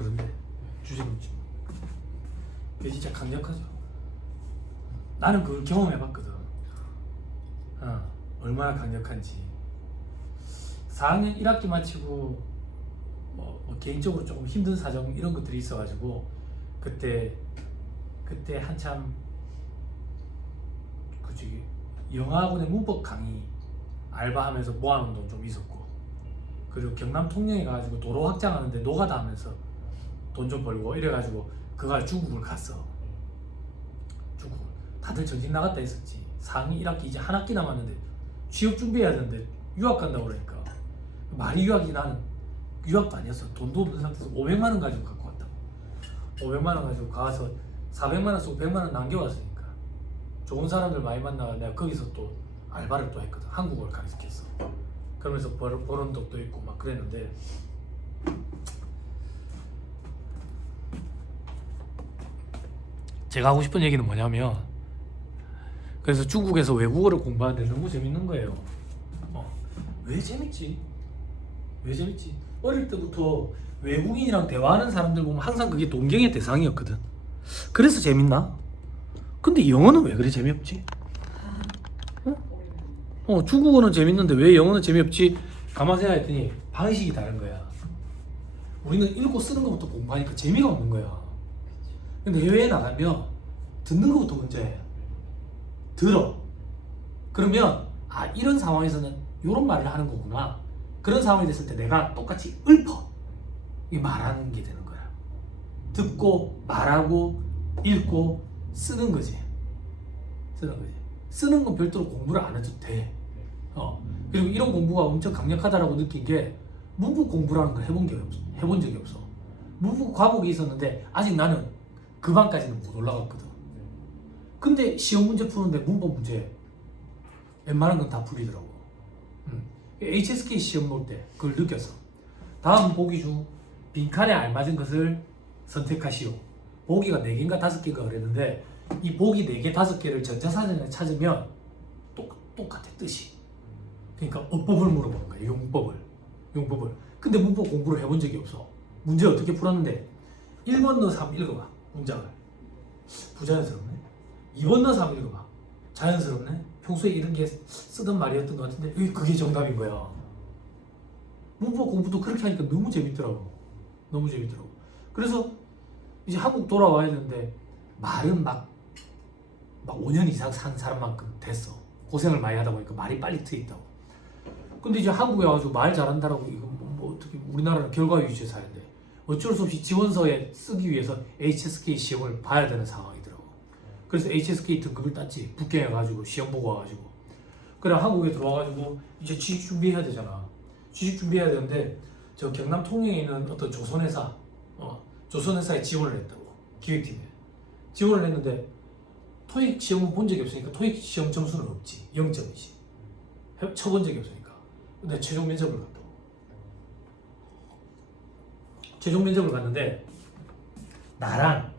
그런데 주제넘지. 그게 진짜 강력하죠. 나는 그걸 경험해봤거든. 얼마나 강력한지. 4학년 1학기 마치고 뭐 개인적으로 조금 힘든 사정 이런 것들이 있어가지고 그때 한참 그치 영어학원의 문법 강의 알바하면서 모아놓은 돈 좀 있었고, 그리고 경남 통영에 가가지고 도로 확장하는데 노가다 하면서 돈 좀 벌고 이래가지고 그가 중국을 갔어. 중국을 다들 전직 나갔다 했었지. 4학년 1학기 이제 한 학기 남았는데 취업 준비해야 되는데 유학 간다고 그러니까 말이 유학이, 나는 유학도 아니었어. 돈도 없는 상태에서 500만 원 가지고 갖고 왔다고. 500만 원 가지고 가서 400만 원 쓰고 100만 원 남겨왔으니까 좋은 사람들 많이 만나가 내가 거기서 또 알바를 또 했거든. 한국어를 가르쳤어. 그러면서 버는 돈도 있고 막 그랬는데, 제가 하고 싶은 얘기는 뭐냐면, 그래서 중국에서 외국어를 공부하는데 너무 재밌는 거예요. 왜 재밌지? 왜 재밌지? 어릴 때부터 외국인이랑 대화하는 사람들 보면 항상 그게 동경의 대상이었거든. 그래서 재밌나? 근데 영어는 왜 그래 재미없지? 중국어는 재밌는데 왜 영어는 재미없지? 가만 생각했더니 방식이 다른 거야. 우리는 읽고 쓰는 것부터 공부하니까 재미가 없는 거야. 근데 해외에 나가면 듣는 것부터 문제야. 들어. 그러면 이런 상황에서는 이런 말을 하는 거구나. 그런 상황이 됐을 때 내가 똑같이 읊어. 이 말하는 게 되는 거야. 듣고 말하고 읽고 쓰는 거지. 쓰는 건 별도로 공부를 안 해도 돼. 그리고 이런 공부가 엄청 강력하다라고 느낀 게, 문법 공부라는 걸 해본 적이 없어. 문법 과목이 있었는데 아직 나는 그 반까지는 못 올라갔거든. 근데 시험 문제 푸는데 문법 문제 웬만한 건 다 풀리더라고. HSK 시험 볼 때 그걸 느꼈어. 다음 보기 중 빈칸에 알맞은 것을 선택하시오. 보기가 4개인가 5개인가 그랬는데, 이 보기 4개 5개를 전자사전에 찾으면 똑같아 뜻이. 그러니까 어법을 물어보는 거야. 용법을. 근데 문법 공부를 해본 적이 없어. 문제 어떻게 풀었는데 1번 넣어서 한번 읽어봐. 문장을. 부자연스럽네. 2번 넣어서 한번 읽어봐. 자연스럽네. 평소에 이런 게 쓰던 말이었던 것 같은데 그게 정답인 거야. 문법 공부도 그렇게 하니까 너무 재밌더라고. 그래서 이제 한국 돌아와야 되는데 말은 막 5년 이상 산 사람만큼 됐어. 고생을 많이 하다 보니까 말이 빨리 트있다고. 근데 이제 한국에 와가지고 말 잘한다라고 이거 뭐 어떻게, 우리나라는 결과 위주의 사회인데 어쩔 수 없이 지원서에 쓰기 위해서 HSK 시험을 봐야 되는 상황이더라고. 그래서 HSK 등급을 땄지. 북경해가지고 시험 보고 와가지고. 그래 한국에 들어와가지고 이제 취직 준비해야 되잖아. 취직 준비해야 되는데 저 경남 통영에 있는 어떤 조선회사에 지원을 했다고. 기획팀에 지원을 했는데 토익 시험은 본 적이 없으니까 토익 시험 점수는 없지. 0점이지. 쳐본 적이 없으니까. 근데 최종 면접을 갔다고. 최종 면접을 갔는데 나랑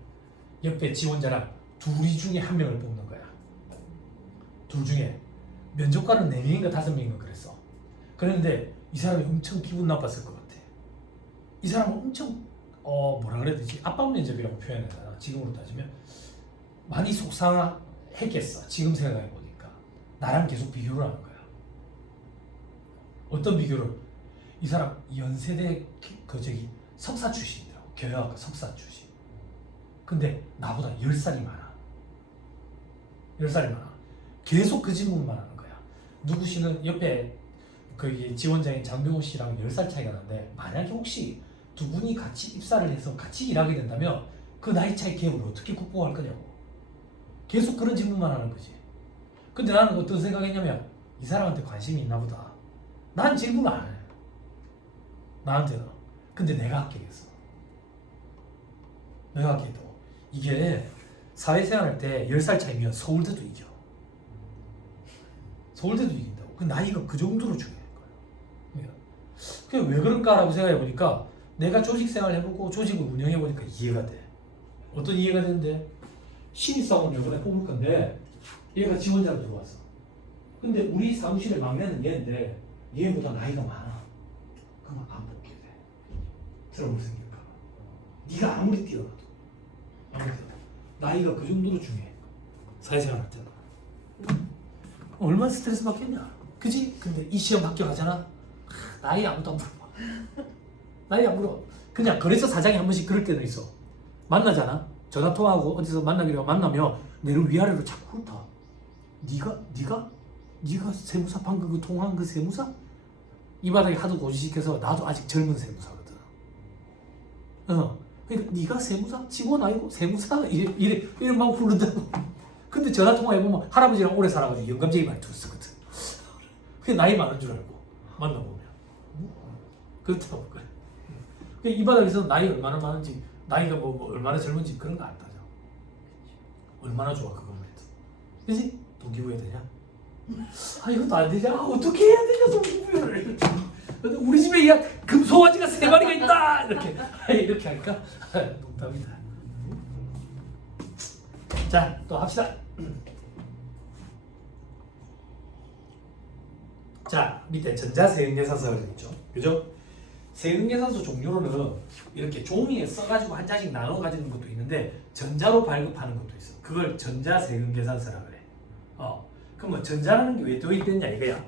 옆에 지원자랑 둘이 중에 한 명을 뽑는 거야. 둘 중에 면접관은 4명인가 5명인가 그랬어. 그랬는데 이 사람이 엄청 기분 나빴을 것 같아. 이 사람은 엄청 뭐라 그래야 되지? 압박 면접이라고 표현해야 되나? 지금으로 따지면 많이 속상했겠어. 지금 생각해보니까. 나랑 계속 비교를 하는 거야. 어떤 비교를? 이 사람 연세대 석사 출신이더라고. 경영학과 석사 출신. 근데 나보다 10살이 많아. 계속 그 질문만 하는 거야. 누구시는 옆에 거기 지원자인 장병호 씨랑 10살 차이가 나는데, 만약에 혹시 두 분이 같이 입사를 해서 같이 일하게 된다면 그 나이 차이 갭을 어떻게 극복할 거냐고. 계속 그런 질문만 하는 거지. 근데 나는 어떤 생각했냐면, 이 사람한테 관심이 있나 보다. 난 질문을 안 해. 나한테는. 근데 내가 합격했어. 이게 사회생활 할 때 10살 차이면 서울대도 이겨. 서울대도 이긴다고. 그 나이가 그 정도로 중요한 거야. 그게 왜 그럴까라고 생각해보니까 내가 조직생활 해보고 조직을 운영해보니까 이해가 돼. 어떤 이해가 되는데, 신입사원 이번에 뽑을 건데 얘가 지원자로 들어왔어. 근데 우리 사무실의 막내는 얘인데 얘보다 나이가 많아. 그러면 안 뽑게 돼. 트러블 생길까 봐. 네가 아무리 뛰어나도 나이가 그 정도로 중요해. 사회생활 할 때는 얼마나 스트레스 받겠냐, 그지? 근데 이 시험 합격하잖아. 나이 아무도 안 물어봐. 나이 안 물어. 그냥 거래처 사장이 한 번씩 그럴 때는 있어. 만나잖아. 전화 통화하고 어디서 만나기로 만나면 내를 위아래로 자꾸 훑어. 네가 세무사 방금 그 통화한 그 세무사? 이 바닥에 하도 고지시켜서 나도 아직 젊은 세무사거든. 그러니까 네가 세무사? 직원 아니고 세무사? 이래 막 부른다고. 근데 전화 통화해보면 할아버지랑 오래 살아가지고 영감쟁이 말투를 쓰거든. 그게 나이 많은 줄 알고 만나보면 그렇다고. 그래. 이 바닥에서 나이 얼마나 많은지, 나이가 뭐 얼마나 젊은지 그런 거 안 따져. 얼마나 좋아 그것만 해도. 그치? 동기부여 되냐? 이것도 안 되냐? 어떻게 해야 되냐 동기부여를. 우리 집에 야 금송아지가 3마리가 있다 이렇게 할까? 농담이다. 자, 또 합시다. 자, 밑에 전자세금계산서가 있죠, 그죠? 세금계산서 종류로는 이렇게 종이에 써가지고 한 장씩 나눠 가지는 것도 있는데 전자로 발급하는 것도 있어. 그걸 전자세금계산서라 그래. 그럼 뭐 전자라는 게 왜 도입됐냐 이거야.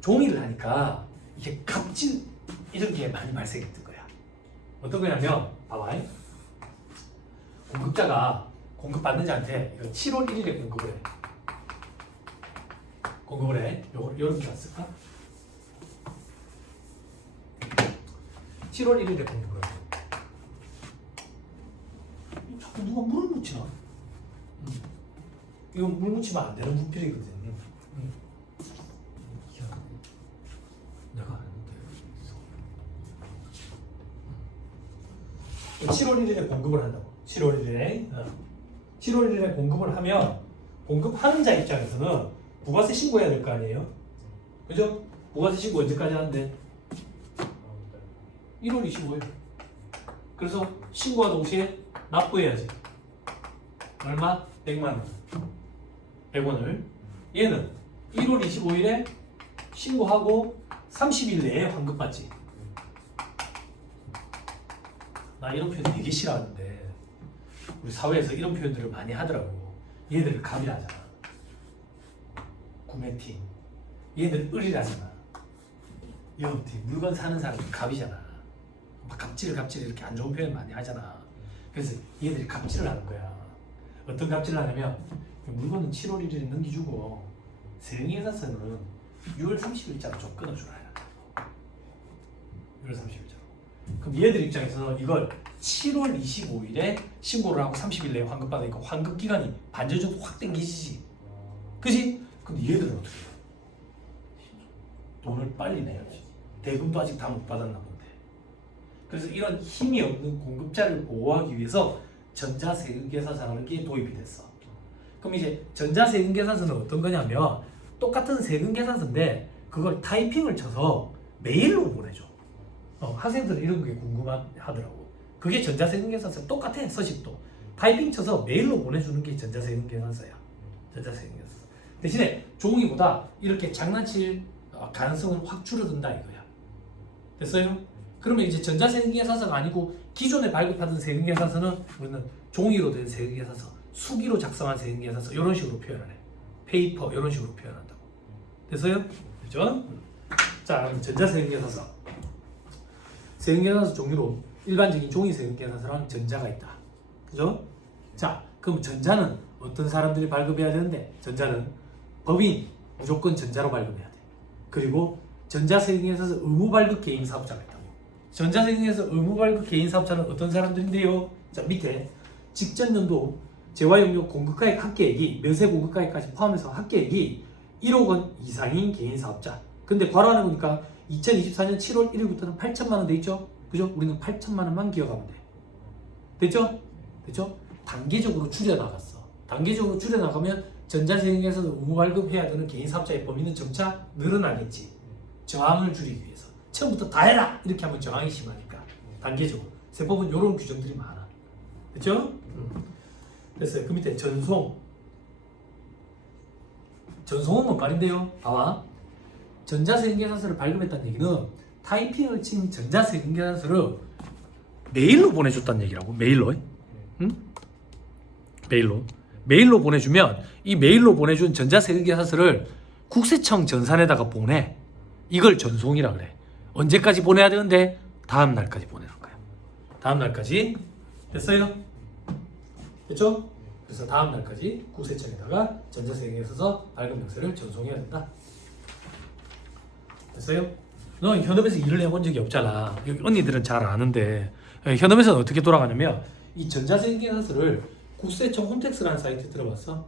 종이를 하니까 이게 갑질 이런 게 많이 발생했던 거야. 어떤 거냐면 봐봐. 공급자가 공급받는 자한테 이거 7월 1일에 공급을 해. 요런 게 왔을까? 7월 1일에 공급을 해. 자꾸 누가 물을 묻히나? 이거 물 묻히면 안 되는 분필이거든. 내가 아는데 7월 1일에 공급을 한다고. 7월 1일에 공급을 하면 공급하는 자 입장에서는 부가세 신고해야 될 거 아니에요? 그죠? 부가세 신고 언제까지 하는데? 1월 25일. 그래서 신고와 동시에 납부해야지. 얼마? 100만 원. 100원을. 얘는 1월 25일에 신고하고 30일 내에 환급받지. 나 이런 표현 되게 싫어하는데 우리 사회에서 이런 표현들을 많이 하더라고. 얘들을 갑이라잖아. 구매팀. 얘들 을이라잖아. 영업팀. 물건 사는 사람은 갑이잖아. 막 갑질 이렇게 안 좋은 표현 많이 하잖아. 그래서 얘들이 갑질을 하는 거야. 어떤 갑질을 하냐면 물건은 7월 1일에 넘기주고 세금계산서는 6월 30일자로 좀 끊어주라. 6월 30일자로. 그럼 얘들 입장에서는 이걸 7월 25일에 신고를 하고 30일 내에 환급받으니까 환급 기간이 반절 정도 확 당기지. 그지? 근데 얘들은 어떻게 해? 돈을 빨리 내야지. 대금도 아직 다 못 받았나 본데. 그래서 이런 힘이 없는 공급자를 보호하기 위해서 전자세금계산서라는 게 도입이 됐어. 그럼 이제 전자세금계산서는 어떤 거냐면 똑같은 세금계산서인데 그걸 타이핑을 쳐서 메일로 보내줘. 학생들은 이런 게 궁금하더라고. 그게 전자세금계산서 똑같아. 서식도 타이핑 쳐서 메일로 보내주는 게 전자세금계산서야. 전자세금계산서 대신에 종이보다 이렇게 장난칠 가능성은 확 줄어든다 이거야. 됐어요? 그러면 이제 전자세금계산서가 아니고 기존에 발급하던 세금계산서는 우리는 종이로 된 세금계산서, 수기로 작성한 세금계산서 이런 식으로 표현을 해. 페이퍼 이런 식으로 표현한다고. 됐어요? 그죠? 자, 그럼 전자세금계산서. 세금계산서 종류로 일반적인 종이 세금계산서랑 전자가 있다. 그죠? 자, 그럼 전자는 어떤 사람들이 발급해야 되는데 전자는 법인 무조건 전자로 발급해야 돼. 그리고 전자세금계산서 의무발급 개인사업자가 있다고. 전자세금계산서 의무발급 개인사업자는 어떤 사람들인데요? 자, 밑에 직전연도 재화용료 공급가액 합계액이 면세 공급가액까지 포함해서 합계액이 1억 원 이상인 개인사업자. 근데 괄호 안에 보니까 2024년 7월 1일부터는 8천만 원 돼 있죠? 그죠? 우리는 8천만 원만 기억하면 돼. 됐죠? 됐죠? 단계적으로 줄여나갔어. 단계적으로 줄여나가면 전자세금에서 의무발급해야 되는 개인사업자의 범위는 점차 늘어나겠지. 저항을 줄이기 위해서. 처음부터 다 해라! 이렇게 하면 저항이 심하니까. 단계적으로. 세법은 이런 규정들이 많아. 됐죠? 됐어요. 그 밑에 전송. 전송은 뭔 말인데요? 봐봐. 전자세금계산서를 발급했다는 얘기는 타이핑을 친 전자세금계산서를 메일로 보내줬다는 얘기라고. 메일로. 응? 메일로 보내주면 이 메일로 보내준 전자세금계산서를 국세청 전산에다가 보내. 이걸 전송이라 그래. 언제까지 보내야 되는데? 다음 날까지 보내는 거야. 다음 날까지. 됐어요? 됐죠? 그래서 다음 날까지 국세청에다가 전자세금계산서 발급 명세를 전송해야 된다. 됐어요? 너 현업에서 일을 해본 적이 없잖아. 여기 언니들은 잘 아는데 현업에서는 어떻게 돌아가냐면 이 전자세금계산서를 국세청 홈택스라는 사이트 들어봤어?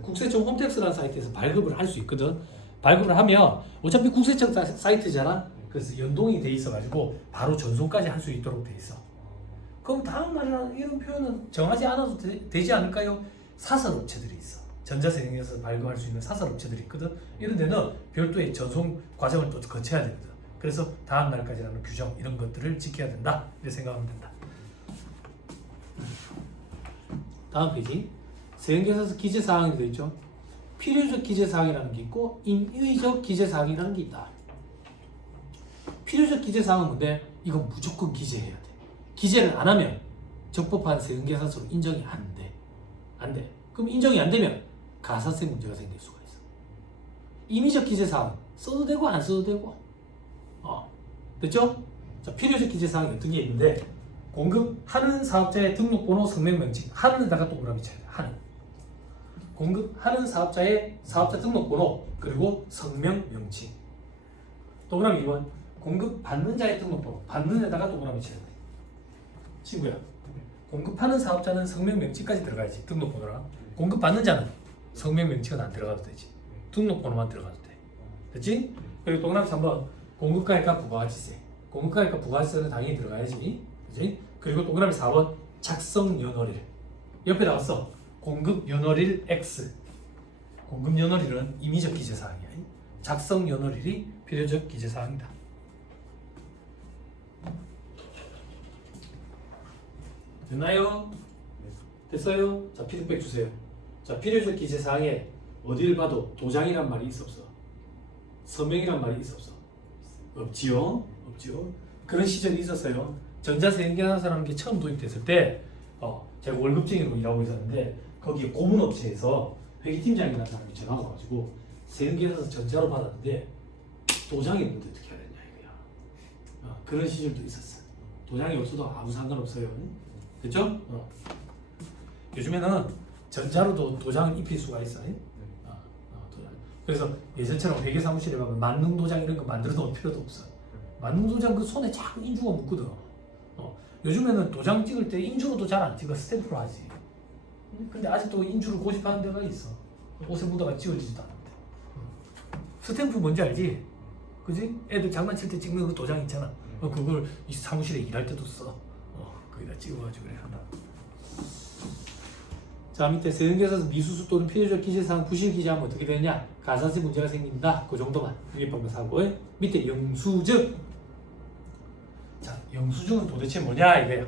국세청 홈택스라는 사이트에서 발급을 할 수 있거든. 발급을 하면 어차피 국세청 사이트잖아. 그래서 연동이 돼 있어가지고 바로 전송까지 할 수 있도록 돼 있어. 그럼 다음 날이나 이런 표현은 정하지 않아도 되지 않을까요? 사설업체들이 있어. 전자세금에서 발급할 수 있는 사설업체들이 있거든. 이런 데는 별도의 전송 과정을 또 거쳐야 되거든. 그래서 다음 날까지라는 규정 이런 것들을 지켜야 된다. 이렇게 생각하면 된다. 다음 페이지. 세금계산서 기재사항이 되어 있죠. 필요적 기재사항이라는 게 있고 임의적 기재사항이라는 게 있다. 필요적 기재사항은 뭔데? 이건 무조건 기재해야 돼. 기재를 안 하면 적법한 세금계산서로 인정이 안 돼. 안 돼. 그럼 인정이 안 되면 가산세 문제가 생길 수가 있어. 임의적 기재사항 써도 되고 안 써도 되고. 됐죠? 자, 필요적 기재사항이 어떤 게 있는데 공급하는 사업자의 등록번호, 성명명칭. 하는에다가 동그라미 쳐야 돼. 하는. 공급하는 사업자의 사업자 등록번호 그리고 성명명칭. 동그라미 2번. 공급받는 자의 등록번호. 받는에다가 동그라미 쳐야 돼. 친구야. 공급하는 사업자는 성명명칭까지 들어가야지. 등록번호랑. 공급받는 자는 성명명칭은 안 들어가도 되지. 등록번호만 들어가도 돼. 됐지? 그리고 동그라미 3번. 공급가액과 부가가치세. 공급가액과 부가가치세는 당연히 들어가야지. 그치? 그리고 동그라미 4번. 작성연월일. 옆에 나왔어. 공급연월일 X. 공급연월일은 임의적 기재사항이야. 작성연월일이 필요적 기재사항이다. 됐나요? 됐어요? 자, 피드백 주세요. 자, 필요적 기재사항에 어디를 봐도 도장이란 말이 있어 없어? 서명이란 말이 있어 없어? 없지요? 없지요? 그런 시절이 있었어요. 전자세금계산서라는 게 처음 도입됐을 때 제가 월급쟁이로 일하고 있었는데 거기에 고문업체에서 회계팀장이라는 사람이 전화가 와가지고 세금계산서 전자로 받았는데 도장이 없는데 어떻게 해야 되냐 이거야. 그런 시절도 있었어. 도장이 없어도 아무 상관없어요. 됐죠? 요즘에는 전자로도 도장을 입힐 수가 있어요. 도장. 그래서 예전처럼 회계사무실에 가면 만능도장 이런 거 만들어 놓을 필요도 없어. 만능도장 그 손에 자꾸 인주가 묻거든. 요즘에는 도장 찍을 때 인주로도 잘 안 찍어. 스탬프로 하지. 근데 아직도 인주를 고집하는 데가 있어. 옷에 묻어가 지워지지도 않는데. 스탬프 뭔지 알지? 그지? 애들 장난칠 때 찍는 그 도장 있잖아. 그걸 이 사무실에 일할 때도 써. 거기다 찍어가지고 그래 한다. 자, 밑에 세금계산서 미수수 또는 필요적 기재사항 부실 기재하면 어떻게 되느냐? 가산세 문제가 생긴다. 그 정도만 유의법만 사고. 밑에 영수증. 자, 영수증은 도대체 뭐냐 이거야.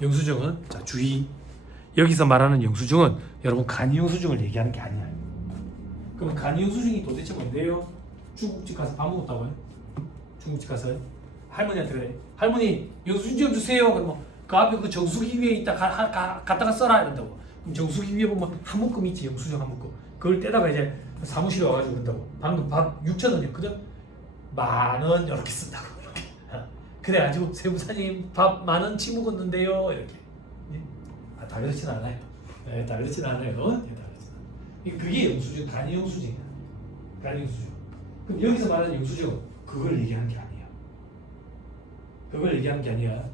영수증은 자 주의. 여기서 말하는 영수증은 여러분 간이영수증을 얘기하는 게 아니야. 그럼 간이영수증이 도대체 뭔데요? 중국집 가서 밥 먹었다고요? 중국집 가서 할머니한테 그래. 할머니 영수증 좀 주세요. 그러면 그 앞에 그 정수기 위에 있다 갖다가 써라 이런다고. 그럼 정수기 위에 보면 한 묶음 있지. 영수증 한 묶음. 그걸 떼다가 이제 사무실에 와가지고 그런다고. 방금 밥 6,000원이었거든. 10,000원 이렇게 쓴다고. 이렇게. 그래가지고 세무사님 밥 10,000원 치묵었는데요 이렇게. 다 그렇진 않아요. 네, 다 그렇진 않아요. 네, 다 그렇진 않아요. 그게 영수증, 간이 영수증이야. 간이 영수증. 그럼 여기서 말하는 영수증은 그걸 얘기하는 게 아니야. 그걸 얘기하는 게 아니야.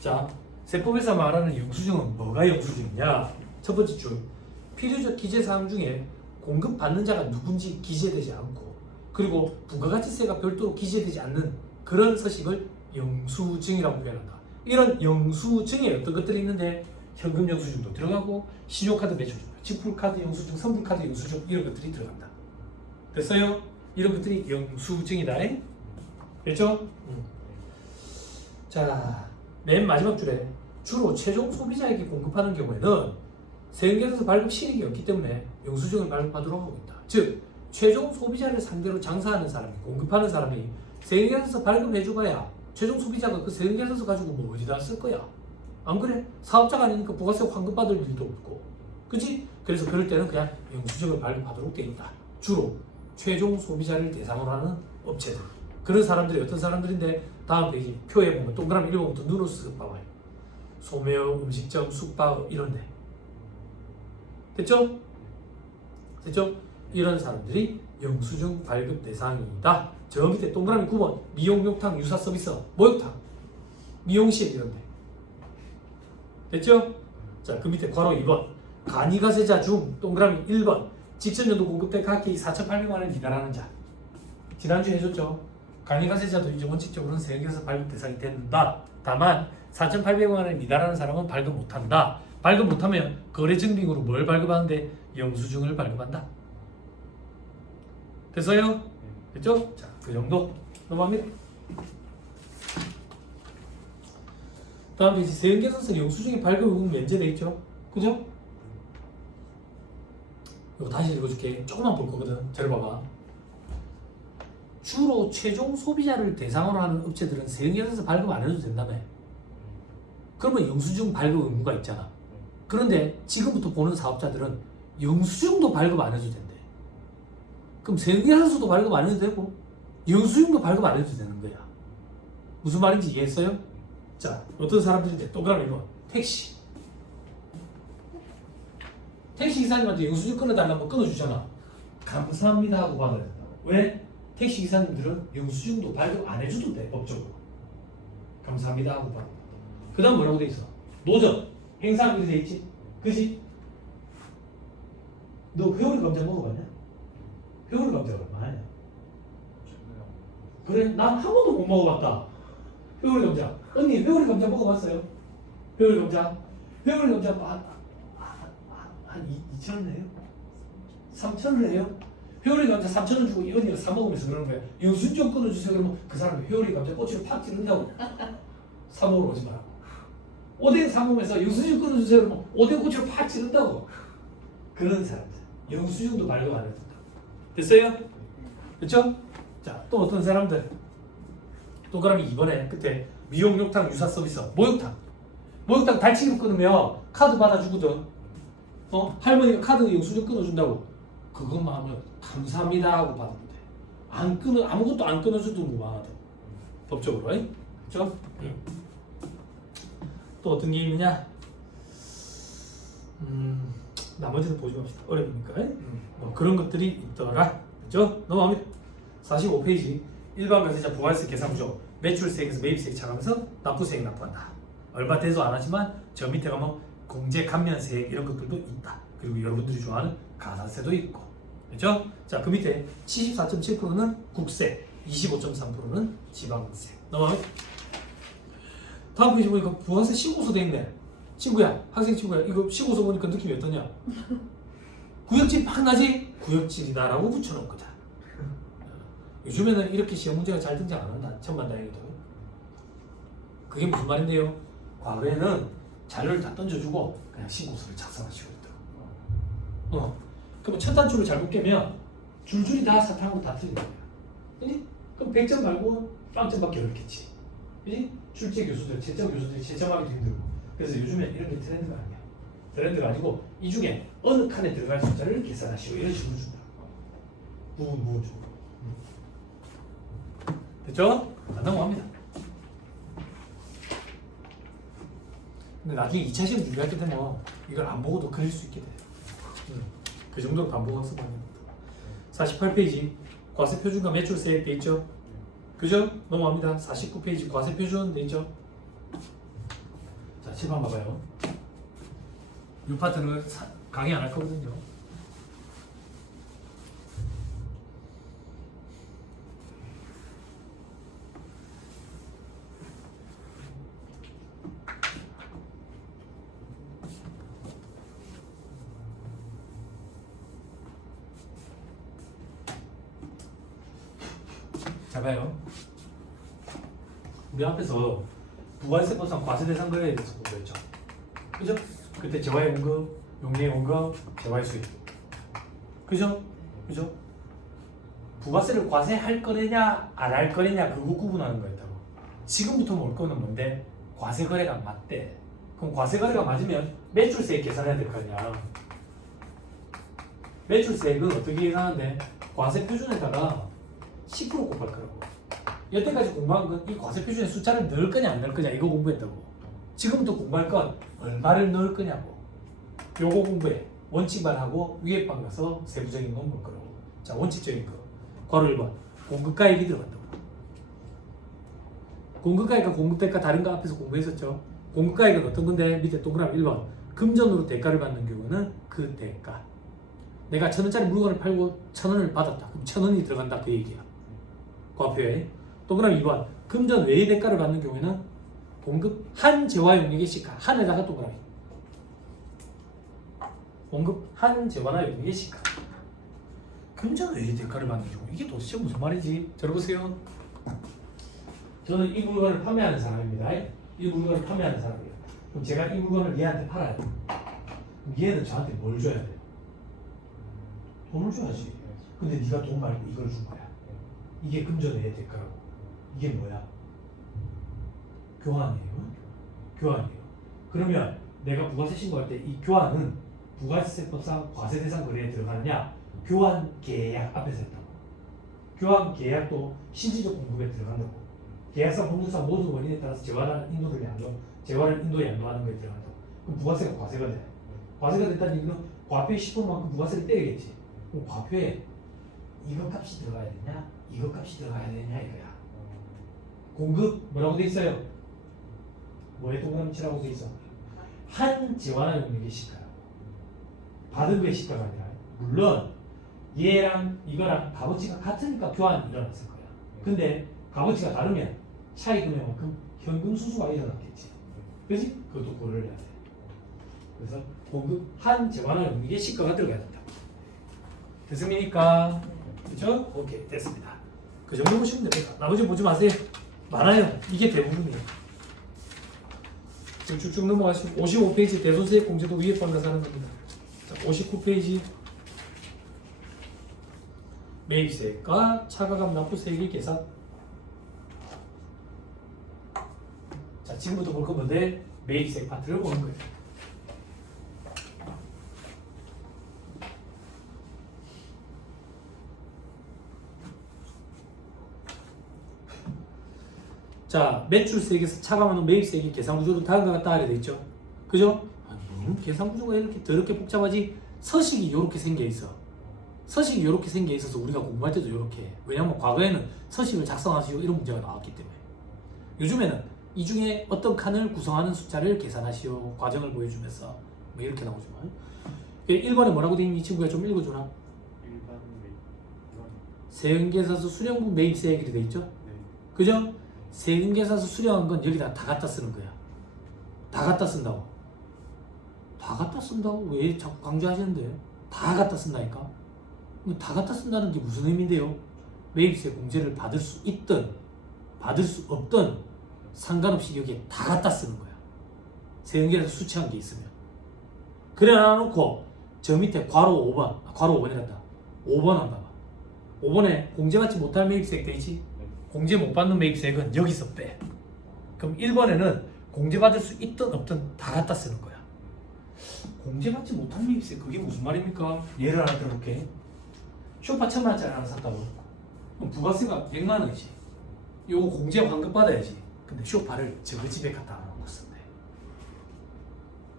자, 세법에서 말하는 영수증은 뭐가 영수증이냐? 첫 번째 줄. 필요적 기재사항 중에 공급받는 자가 누군지 기재되지 않고 그리고 부가가치세가 별도로 기재되지 않는 그런 서식을 영수증이라고 표현한다. 이런 영수증에 어떤 것들이 있는데 현금 영수증도 들어가고 신용카드 매출증, 지불카드 영수증, 선불카드 영수증 이런 것들이 들어간다. 됐어요? 이런 것들이 영수증이다. 됐죠? 자, 맨 마지막 줄에 주로 최종 소비자에게 공급하는 경우에는 세금계산서 발급 실익이 없기 때문에 영수증을 발급하도록 하고 있다. 즉, 최종 소비자를 상대로 장사하는 사람이 공급하는 사람이 세금계산서 발급해줘봐야 최종 소비자가 그 세금 계산서 가지고 뭐 어디다 쓸 거야? 안 그래? 사업자가 아니니까 부가세 환급받을 일도 없고, 그치? 그래서 그럴 때는 그냥 영수증을 발급하도록 되어 있다. 주로 최종 소비자를 대상으로 하는 업체들. 그런 사람들이 어떤 사람들인데, 다음 페이지 표에 보면 동그라미 1번부터 눈으로 쓱 봐봐요. 소매업, 음식점, 숙박 이런데. 됐죠? 됐죠? 이런 사람들이 영수증 발급 대상이다. 저 밑에 동그라미 9번 미용, 욕탕, 유사 서비스, 목욕탕, 미용실 이런데. 됐죠? 자, 그 밑에 괄호 2번 간이가세자 중 동그라미 1번 직전연도 공급된 각기 4,800만 원을 미달하는 자. 지난주에 해줬죠? 간이가세자도 이제 원칙적으로는 세금에서 발급 대상이 된다. 다만 4,800만 원을 미달하는 사람은 발급 못한다. 발급 못하면 거래증빙으로 뭘 발급하는데? 영수증을 발급한다. 됐어요? 됐죠? 자, 그 정도 넘어갑니다. 다음 페이지 세금계산서 영수증의 발급은 면제돼 있죠? 그죠? 이거 다시 읽어줄게. 조금만 볼 거거든. 잘 봐봐. 주로 최종 소비자를 대상으로 하는 업체들은 세금계산서 발급 안 해도 된다며. 그러면 영수증 발급 의무가 있잖아. 그런데 지금부터 보는 사업자들은 영수증도 발급 안 해도 된대. 그럼 세금계산서도 발급 안 해도 되고 영수증도 발급 안 해도 되는 거야. 무슨 말인지 이해했어요? 자, 어떤 사람들인데 동그라미 1번 택시 기사님한테 영수증 끊어달라면 끊어주잖아. 감사합니다 하고 받아야 된다. 왜? 택시 기사님들은 영수증도 발급 안 해줘도 돼, 법적으로. 감사합니다 하고 받아. 그 다음 뭐라고 돼 있어? 노점 행사하기로 돼 있지? 그지? 너 회오리 감자 먹어봤냐? 회오리 감자가 얼마냐? 그래? 난 한 번도 못 먹어봤다. 회오리 감자. 언니 회오리 감자 먹어봤어요? 회오리 감자? 회오리 감자 한 2,000원 해요? 3,000원 해요? 회오리 감자 3,000원 주고 이 언니가 사 먹으면서 그러는 거야. 영수증 끊어주세요. 그러면 그 사람이 회오리 감자 꼬치로 팍 찌른다고. 사 먹으러 오지 마라. 오뎅 사 먹으면서 영수증 끊어주세요. 그러면 오뎅 꼬치로 팍 찌른다고. 그런 사람들. 영수증도 발급 안 해준다. 됐어요? 그렇죠? 자, 또 어떤 사람들. 동그라미 2번에 끝에 미용, 욕탕, 유사 서비스, 목욕탕 달치기로 끊으면 카드 받아주거든. 할머니가 카드 영수증 끊어준다고. 그것만 하면 감사합니다 하고 받으면 돼. 아무것도 안 끊어줘도 무방하대. 법적으로. 그렇죠? 또 어떤 게 있느냐? 나머지는 보지 맙시다. 어려우니까. 뭐 그런 것들이 있더라. 그렇죠? 넘어갑니다. 45페이지 일반 과세자 부가세 계산 구조. 매출세액에서 매입세액 차감해서 납부세액 납부한다. 얼마 돼도 안 하지만 저 밑에 가면 공제 감면세액 이런 것들도 있다. 그리고 여러분들이 좋아하는 가산세도 있고. 그렇죠? 자, 그 밑에 74.7%는 국세, 25.3%는 지방세. 넘어갑니다. 다음 페이지 보니까 부가세 신고서 돼 있네. 친구야, 학생 친구야, 이거 신고서 보니까 느낌이 어떠냐? 구역질 막 나지? 구역질이다라고 붙여놓은 거다. 요즘에는 이렇게 시험 문제가 잘 등장 안 한다. 천만다행히도. 그게 무슨 말인데요? 과거에는 자료를 다 던져주고 그냥 신고서를 작성하시고 있더라고. 그럼 첫 단추를 잘못 깨면 줄줄이 다 사탕으로 다 틀린 거야. 그지? 그럼 100점 말고 빵점밖에 어렵겠지. 그지? 출제 교수들, 채점 교수들이 채점하기도 힘들고. 그래서 요즘에 이런 게 트렌드가 아니야. 트렌드가 아니고 이 중에 어느 칸에 들어갈 숫자를 계산하시오. 이런 식으로 준다. 부분 줘. 됐죠? 자, 넘어갑니다. 근데 나중에 2차 시험 준비할 때 되면 이걸 안 보고도 그릴 수 있게 돼. 그 정도로 반복 학습 아닙니다. 48페이지 과세 표준과 매출세액 돼 있죠? 그죠? 넘어갑니다. 49페이지 과세 표준 돼 있죠? 자, 7번 봐봐요. 이 파트는 강의 안 할 거거든요. 잘 봐요. 우리 앞에서 부가세법상 과세대상 거래에 대해서 공부했죠. 그죠? 그때 재화의 원금, 용리의 원금, 재화의 수익. 그죠? 그죠? 부가세를 과세할 거냐 안 할 거냐 그거 구분하는 거였다고. 지금부터 올 거는 뭔데? 과세 거래가 맞대. 그럼 과세 거래가 맞으면 매출세액 계산해야 될 거 아니야. 매출세액은 어떻게 계산하는데? 과세 표준에다가 10% 곱할 거라고. 여태까지 공부한 건 이 과세 표준에 숫자를 넣을 거냐 안 넣을 거냐 이거 공부했다고. 지금부터 공부할 건 얼마를 넣을 거냐고. 요거 공부해. 원칙만 하고 위에 방 가서 세부적인 건 볼 거라고. 자, 원칙적인 거. 괄호 1번. 공급가액이 들어간다고. 공급가액과 공급대가 다른 거 앞에서 공부했었죠. 공급가액은 어떤 건데? 밑에 동그라미 1번. 금전으로 대가를 받는 경우는 그 대가. 내가 1,000원짜리 물건을 팔고 1,000원을 받았다. 그럼 1,000원이 들어간다. 그 얘기야. 과표에. 동그라미 2번. 금전 외의 대가를 받는 경우에는 공급 한 재화 용액의 시가. 한에다가 동그라미. 공급 한 재화나 용액의 시가. 금전 외의 대가를 받는 경우. 이게 도대체 무슨 말이지? 들어보세요. 저는 이 물건을 판매하는 사람입니다. 이 물건을 판매하는 사람이에요. 그럼 제가 이 물건을 얘한테 팔아야 돼. 그럼 얘는 저한테 뭘 줘야 돼? 돈을 줘야지. 근데 네가 돈 말고 이걸 준 거야. 이게 금전 외의 대가라고. 이게 뭐야? 교환이에요. 교환이에요. 그러면 내가 부가세 신고할 때 이 교환은 부가세법상 과세대상 거래에 들어가느냐? 교환 계약 앞에서 했다고. 교환 계약도 실질적 공급에 들어간다고. 계약상, 공급상 모든 원인에 따라서 재화를 인도에 양도하는 거에 들어간다고. 그럼 부가세가 과세가 돼. 과세가 됐다는 얘기는 과표의 10%만큼 부가세를 때리겠지. 그럼 과표에 이거 값이 들어가야 되냐? 이거 값이 들어가야 되냐 이거야. 공급 뭐라고 돼 있어요? 뭐에 동그라미 치라고 돼 있어? 한 재화나 용액의 시가라고. 받은 거의 시가가 아니라. 물론 얘랑 이거랑 값어치가 같으니까 교환이 일어났을 거야. 근데 값어치가 다르면 차이 금액만큼 현금 수수가 일어났겠지. 그렇지? 그것도 고려를 해야 돼. 그래서 공급 한 재화나 용액의 시가가 들어가야 된다. 됐습니까? 그렇죠? 오케이, 됐습니다. 그 정도 보시면 됩니다. 나머지 보지 마세요. 많아요. 이게 대부분이에요. 쭉쭉 넘어가시고 55페이지 대손세액 공제도 위에 판가서 하는 겁니다. 자, 59페이지 매입세액과 차가감 납부세액의 계산. 자, 지금부터 볼 건 뭔데? 매입세액 파트를 보는 거예요. 자, 매출세액에서 차감하는 매입세액의 계산 구조는 다음과 같다 하게 돼 있죠. 그죠? 계산 구조가 이렇게 더럽게 복잡하지? 서식이 이렇게 생겨 있어. 서식이 이렇게 생겨 있어서 우리가 공부할 때도 이렇게 해. 왜냐면 과거에는 서식을 작성하시오 이런 문제가 나왔기 때문에. 요즘에는 이 중에 어떤 칸을 구성하는 숫자를 계산하시오 과정을 보여주면서 뭐 이렇게 나오죠. 1번에 뭐라고 돼 있니? 친구야 좀 읽어주나? 세금계산서 수령분 매입세액이 돼 있죠. 그죠? 세금계산서 수령한 건 여기다 다 갖다 쓰는 거야. 다 갖다 쓴다고. 다 갖다 쓴다고? 왜 자꾸 강조하시는데요? 다 갖다 쓴다니까? 다 갖다 쓴다는 게 무슨 의미인데요? 매입세 공제를 받을 수 있든 받을 수 없든 상관없이 여기에 다 갖다 쓰는 거야. 세금계산서 수취한 게 있으면. 그래 놔놓고 저 밑에 괄호 5번, 괄호 5번이란다. 5번 한다 봐. 5번에 공제받지 못할 매입세액 돼 있지? 공제 못 받는 매입세액은 여기서 빼. 그럼 1번에는 공제받을 수 있든 없든 다 갖다 쓰는 거야. 공제받지 못한 매입세액 그게 무슨 말입니까? 예를 하나 들어볼게. 쇼파 1,000만원짜리 하나 샀다고. 그럼 부가세가 100만원이지. 요거 공제 환급 받아야지. 근데 쇼파를 저거 집에 갖다 놓고 쓴대.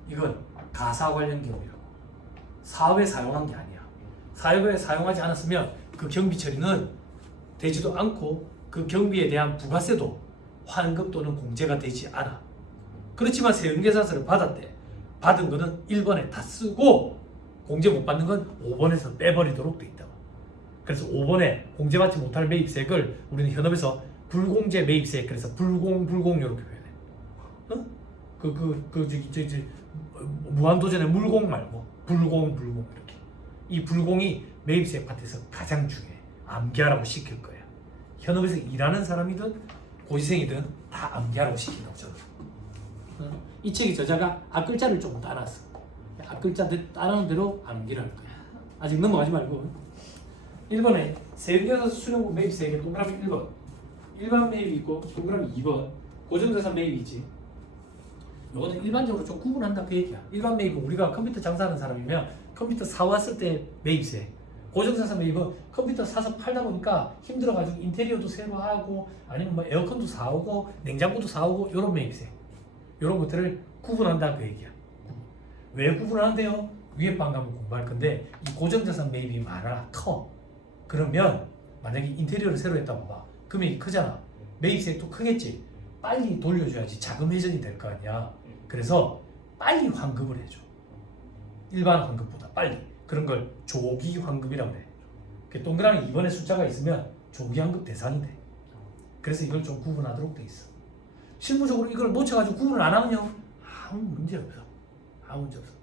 이건 가사 관련 경우라고. 사업에 사용한 게 아니야. 사업에 사용하지 않았으면 그 경비 처리는 되지도 않고 그 경비에 대한 부가세도 환급 또는 공제가 되지 않아. 그렇지만 세금계산서를 받았대. 받은 거는 1번에 다 쓰고 공제 못 받는 건 5번에서 빼버리도록 돼 있다고. 그래서 5번에 공제받지 못할 매입세액을 우리는 현업에서 불공제 매입세액, 그래서 불공 이렇게 표현해. 어? 무한도전의 물공 말고 불공 이렇게. 이 불공이 매입세액 파트에서 가장 중요해. 암기하라고 시킬 거야. 현업에서 일하는 사람이든 고시생이든 다 암기하라고 시킨다고 저는. 이 책의 저자가 앞글자를 조금 따놨어. 앞글자 따라온 대로 암기를 할 거야. 아직 넘어가지 말고. 1번에 세금계산서 수령분 매입세액의 동그라미 1번 일반 매입이 있고 동그라미 2번 고정자산 매입이지. 이거는 일반적으로 좀 구분한다 그 얘기야. 일반 매입은 우리가 컴퓨터 장사하는 사람이면 컴퓨터 사왔을 때 매입세. 고정자산 매입은 컴퓨터 사서 팔다 보니까 힘들어가지고 인테리어도 새로 하고 아니면 뭐 에어컨도 사오고 냉장고도 사오고 이런 매입세. 이런 것들을 구분한다 그 얘기야. 왜 구분하는데요? 위에 방 가면 공부할 건데 이 고정자산 매입이 많아 커. 그러면 만약에 인테리어를 새로 했다고 봐. 금액이 크잖아. 매입세도 크겠지. 빨리 돌려줘야지 자금 회전이 될 거 아니야. 그래서 빨리 환급을 해줘. 일반 환급보다 빨리. 그런 걸 조기 환급이라고 해. 그 동그라미 2번에 숫자가 있으면 조기 환급 대상이 돼. 그래서 이걸 좀 구분하도록 돼 있어. 실무적으로 이걸 놓쳐가지고 구분을 안 하면요 아무 문제 없어. 아무 문제 없어.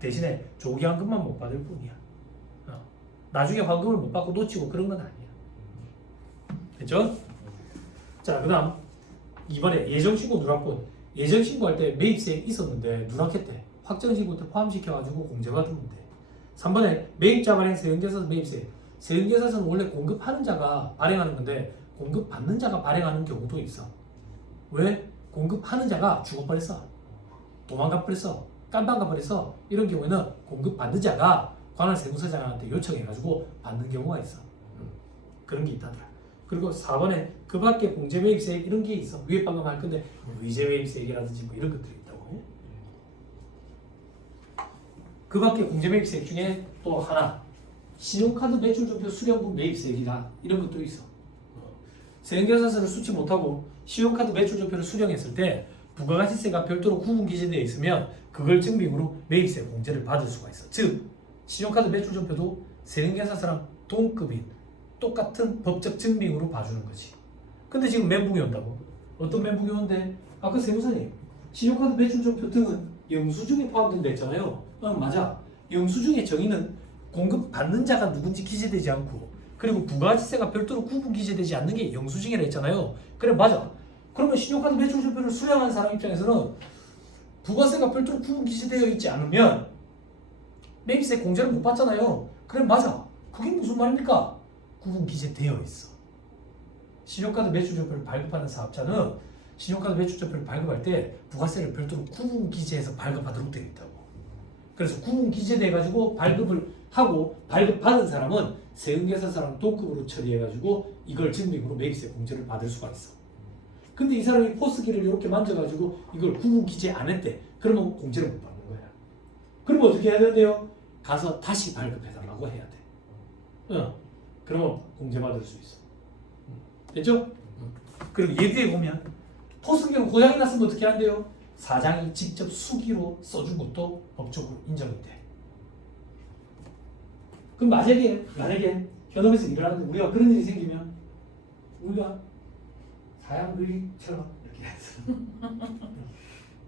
대신에 조기 환급만 못 받을 뿐이야. 나중에 환급을 못 받고 놓치고 그런 건 아니야. 됐죠? 자, 그 다음 2번에 예정신고 누락분. 예정신고할 때 매입세 있었는데 누락했대. 확정신고 때 포함시켜가지고 공제받으면 돼. 3번에 매입자 발행 세금계산 매입세. 세금계산서는 원래 공급하는 자가 발행하는 건데 공급받는 자가 발행하는 경우도 있어. 왜? 공급하는 자가 죽어버렸어. 도망가버렸어. 깜빵가버렸어. 이런 경우에는 공급받는 자가 관할 세무서장한테 요청해가지고 받는 경우가 있어. 그런 게 있다더라. 그리고 4번에 그 밖에 공제 매입세액 이런 게 있어. 위에 방금 할 건데 뭐 의제 매입세액이라든지 뭐 이런 것들이 있다고. 그 밖에 공제 매입세액 중에 또 하나 신용카드 매출전표 수령분 매입세액이라 이런 것도 있어. 세금계산서를 수취 못하고 신용카드 매출전표를 수령했을 때 부가가치세가 별도로 구분 기재되어 있으면 그걸 증빙으로 매입세 공제를 받을 수가 있어. 즉 신용카드 매출전표도 세금계산서랑 동급인 똑같은 법적 증빙으로 봐주는 거지. 근데 지금 멘붕이 온다고. 어떤 멘붕이 오는데 아까 세무사님 신용카드 매출전표 등은 영수증에 포함된다 했잖아요. 맞아. 영수증의 정의는 공급받는 자가 누군지 기재되지 않고 그리고 부가가치세가 별도로 구분 기재되지 않는 게 영수증이라 했잖아요. 그래 맞아. 그러면 신용카드 매출전표를 수령한 사람 입장에서는 부가세가 별도로 구분 기재되어 있지 않으면 매입세 공제를 못 받잖아요. 그래 맞아. 그게 무슨 말입니까? 구분 기재되어 있어. 신용카드 매출전표를 발급하는 사업자는 신용카드 매출전표를 발급할 때 부가세를 별도로 구분 기재해서 발급하도록 되어 있다고. 그래서 구분 기재돼 가지고 발급을 하고 발급받은 사람은 세금계산서랑 동급으로 처리해가지고 이걸 증빙으로 매입세 공제를 받을 수가 있어. 근데 이 사람이 포스기를 이렇게 만져가지고 이걸 구분 기재 안 했대. 그러면 공제를 못 받는 거야. 그러면 어떻게 해야 되는데요? 가서 다시 발급해달라고 해야 돼. 그러면 공제받을 수 있어. 됐죠? 그리고 예비에 보면 포스기로 고장이 났으면 어떻게 한대요? 사장이 직접 수기로 써준 것도 법적으로 인정이 돼. 그럼 만약에 현업에서 일을 하는데 우리가 그런 일이 생기면 우리가 사양글씨처럼 이렇게 해서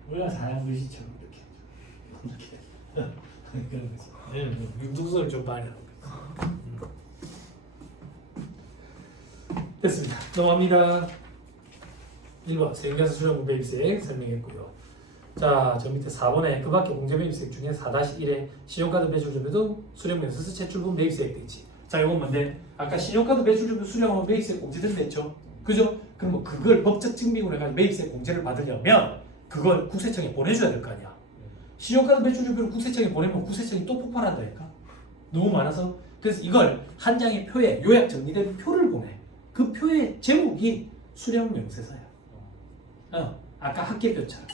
우리가 사양글씨처럼 이렇게 그런 거지. 융통성을 좀 많이 하고 됐습니다. 넘어갑니다. 1번 세금계산 수령분 매입세액 설명했고요. 자, 저 밑에 4번에 그 밖에 공제 매입세액 중에 4-1에 신용카드 매출전표 등 수령면에서 제출분 매입세액 되지. 자, 이건 뭔데? 아까 신용카드 매출전표 수령하면 매입세액 공제된다 했죠? 그죠? 그럼 뭐 그걸 법적 증빙으로 해가지고 매입세 공제를 받으려면 그걸 국세청에 보내줘야 될 거 아니야. 신용카드 매출전표를 국세청에 보내면 국세청이 또 폭발한다니까. 너무 많아서. 그래서 이걸 한 장의 표에 요약 정리된 표를 보내. 그 표의 제목이 수령명세서야. 아까 학계표처럼.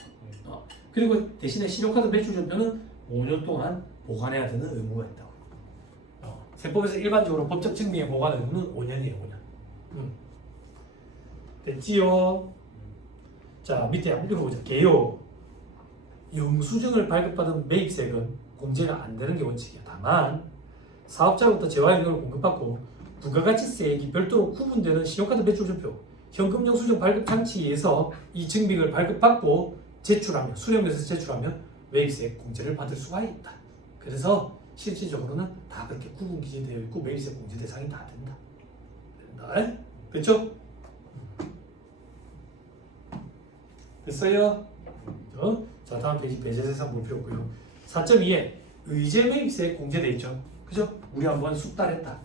그리고 대신에 신용카드 매출전표는 5년 동안 보관해야 되는 의무가 있다고. 세법에서 일반적으로 법적 증빙에 보관 의무는 5년이에요. 5년. 됐지요? 자, 밑에 한번 읽어보자. 개요. 영수증을 발급받은 매입세액은 공제가 안 되는 게 원칙이야. 다만 사업자로부터 재화연금을 공급받고 부가가치세액이 별도로 구분되는 신용카드 매출전표, 현금 영수증 발급 장치에서 이 증빙을 발급받고 제출하면 수령에서 제출하면 매입세액 공제를 받을 수가 있다. 그래서 실질적으로는 다 그렇게 구분 기재되어 있고 매입세 공제 대상이 다 된다. 됐죠? 됐어요? 자, 다음 페이지 배제세상 볼 필요 없고요. 4.2에 의제 매입세 공제돼 있죠. 그죠? 우리 한번 숙달했다.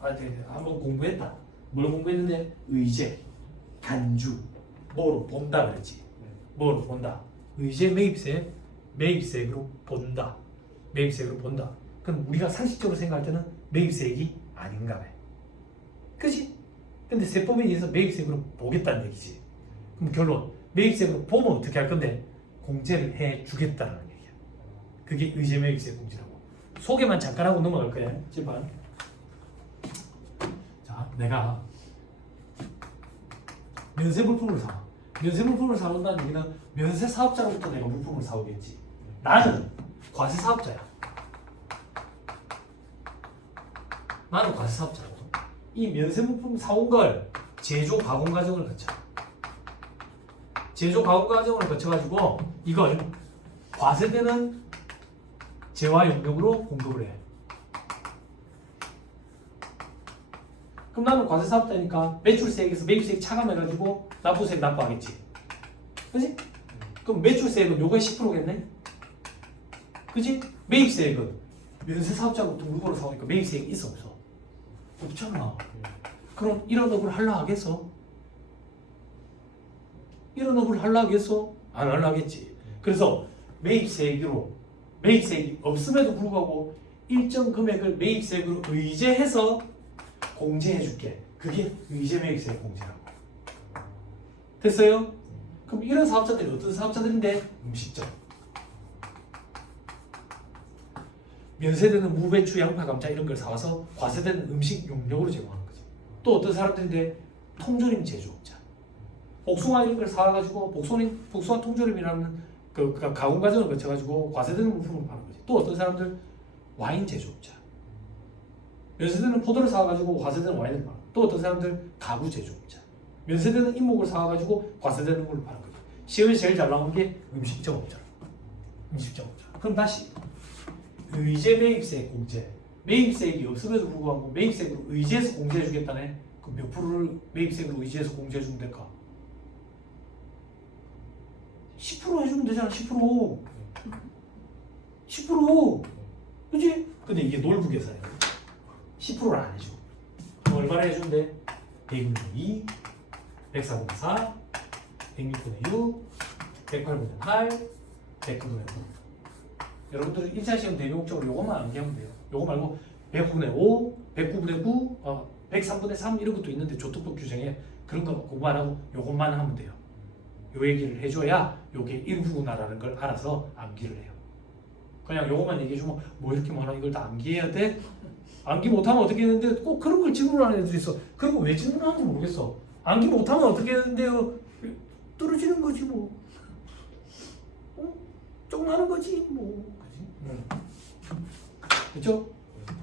한번 공부했다. 뭘 공부했는데 의제, 간주, 뭐로 본다 그랬지. 뭘 본다? 의제 매입세액으로 본다. 매입세액으로 본다. 그럼 우리가 상식적으로 생각할 때는 매입세액이 아닌가 봐. 그치? 근데 세법에 의해서 매입세액으로 보겠다는 얘기지. 그럼 결론, 매입세액으로 보면 어떻게 할 건데? 공제를 해주겠다는 얘기야. 그게 의제 매입세액 공제라고. 소개만 잠깐 하고 넘어갈 거야. 제발. 자, 내가 면세 물품을 사. 면세 물품을 사온다는 얘기는 면세 사업자로부터 내가 물품을 사오겠지. 나는 과세 사업자야. 나는 과세 사업자고. 이 면세 물품 사온 걸 제조 가공 과정을 거쳐. 제조 가공 과정을 거쳐가지고 이걸 과세되는 재화 용역으로 공급을 해. 그럼 나는 과세 사업자니까 매출세액에서 매입세액 차감해가지고 납부세액 납부하겠지. 그지? 그럼 매출세액은 요거의 10%겠네? 그지? 매입세액은 면세 사업자로부터 물건을 사오니까 매입세액이 있어 없어? 없잖아. 그럼 이런 업을 하려 하겠어? 이런 업을 하려 하겠어? 안 하려 하겠지. 그래서 매입세액이 없음에도 불구하고 일정 금액을 매입세액으로 의제해서 공제해줄게. 그게 의제 매입세액 공제라고. 됐어요? 그럼 이런 사업자들이 어떤 사업자들인데? 음식점. 면세되는 무, 배추, 양파, 감자 이런 걸 사와서 과세되는 음식 용역으로 제공하는 거죠. 또 어떤 사람들인데? 통조림 제조업자. 복숭아 이런 걸 사와가지고 복숭아 통조림이라는 그 가공 과정을 거쳐가지고 과세되는 물품을 파는 거지. 또 어떤 사람들? 와인 제조업자. 면세되는 포도를 사와가지고 과세되는 와인을 파는 거지. 또 어떤 사람들? 가구 제조업자. 면세되는 인목을 사와가지고 과세되는 걸 파는 거지. 시험에 제일 잘 나온 게 음식점업자. 음식점업자. 그럼 다시 의제 매입세액 공제. 매입세액이 없음에도 불구하고 매입세액으로 의제해서 공제해주겠다네. 그럼 몇 프로를 매입세액으로 의제해서 공제해주면 될까? 10% 해주면 되잖아. 10%. 10%. 그치? 근데 이게 놀부 계산이야. 10%를 안 해줘. 그럼 얼마나 해주면 돼? 100분의 2, 104분의 4, 106분의 6, 108분의 8, 109분의 9. 여러분들은 1차 시험 대비목적으로 요것만 암기하면 돼요. 요거 말고 100분의 5, 109분의 9, 103분의 3 이런 것도 있는데 조특법 규정에 그런 거 공부 안 하고 요것만 하면 돼요. 요 얘기를 해줘야 요게 일부구나라는 걸 알아서 암기를 해요. 그냥 요것만 얘기해주면 뭐 이렇게 많아 이걸 다 암기해야 돼? 암기 못하면 어떻게 되는데 꼭 그런 걸 질문하는 애들이 있어. 그런 거 왜 질문하는지 모르겠어. 암기 못하면 어떻게 되는데요? 떨어지는 거지 뭐. 쪽나는 거지 뭐. 그치? 그렇죠?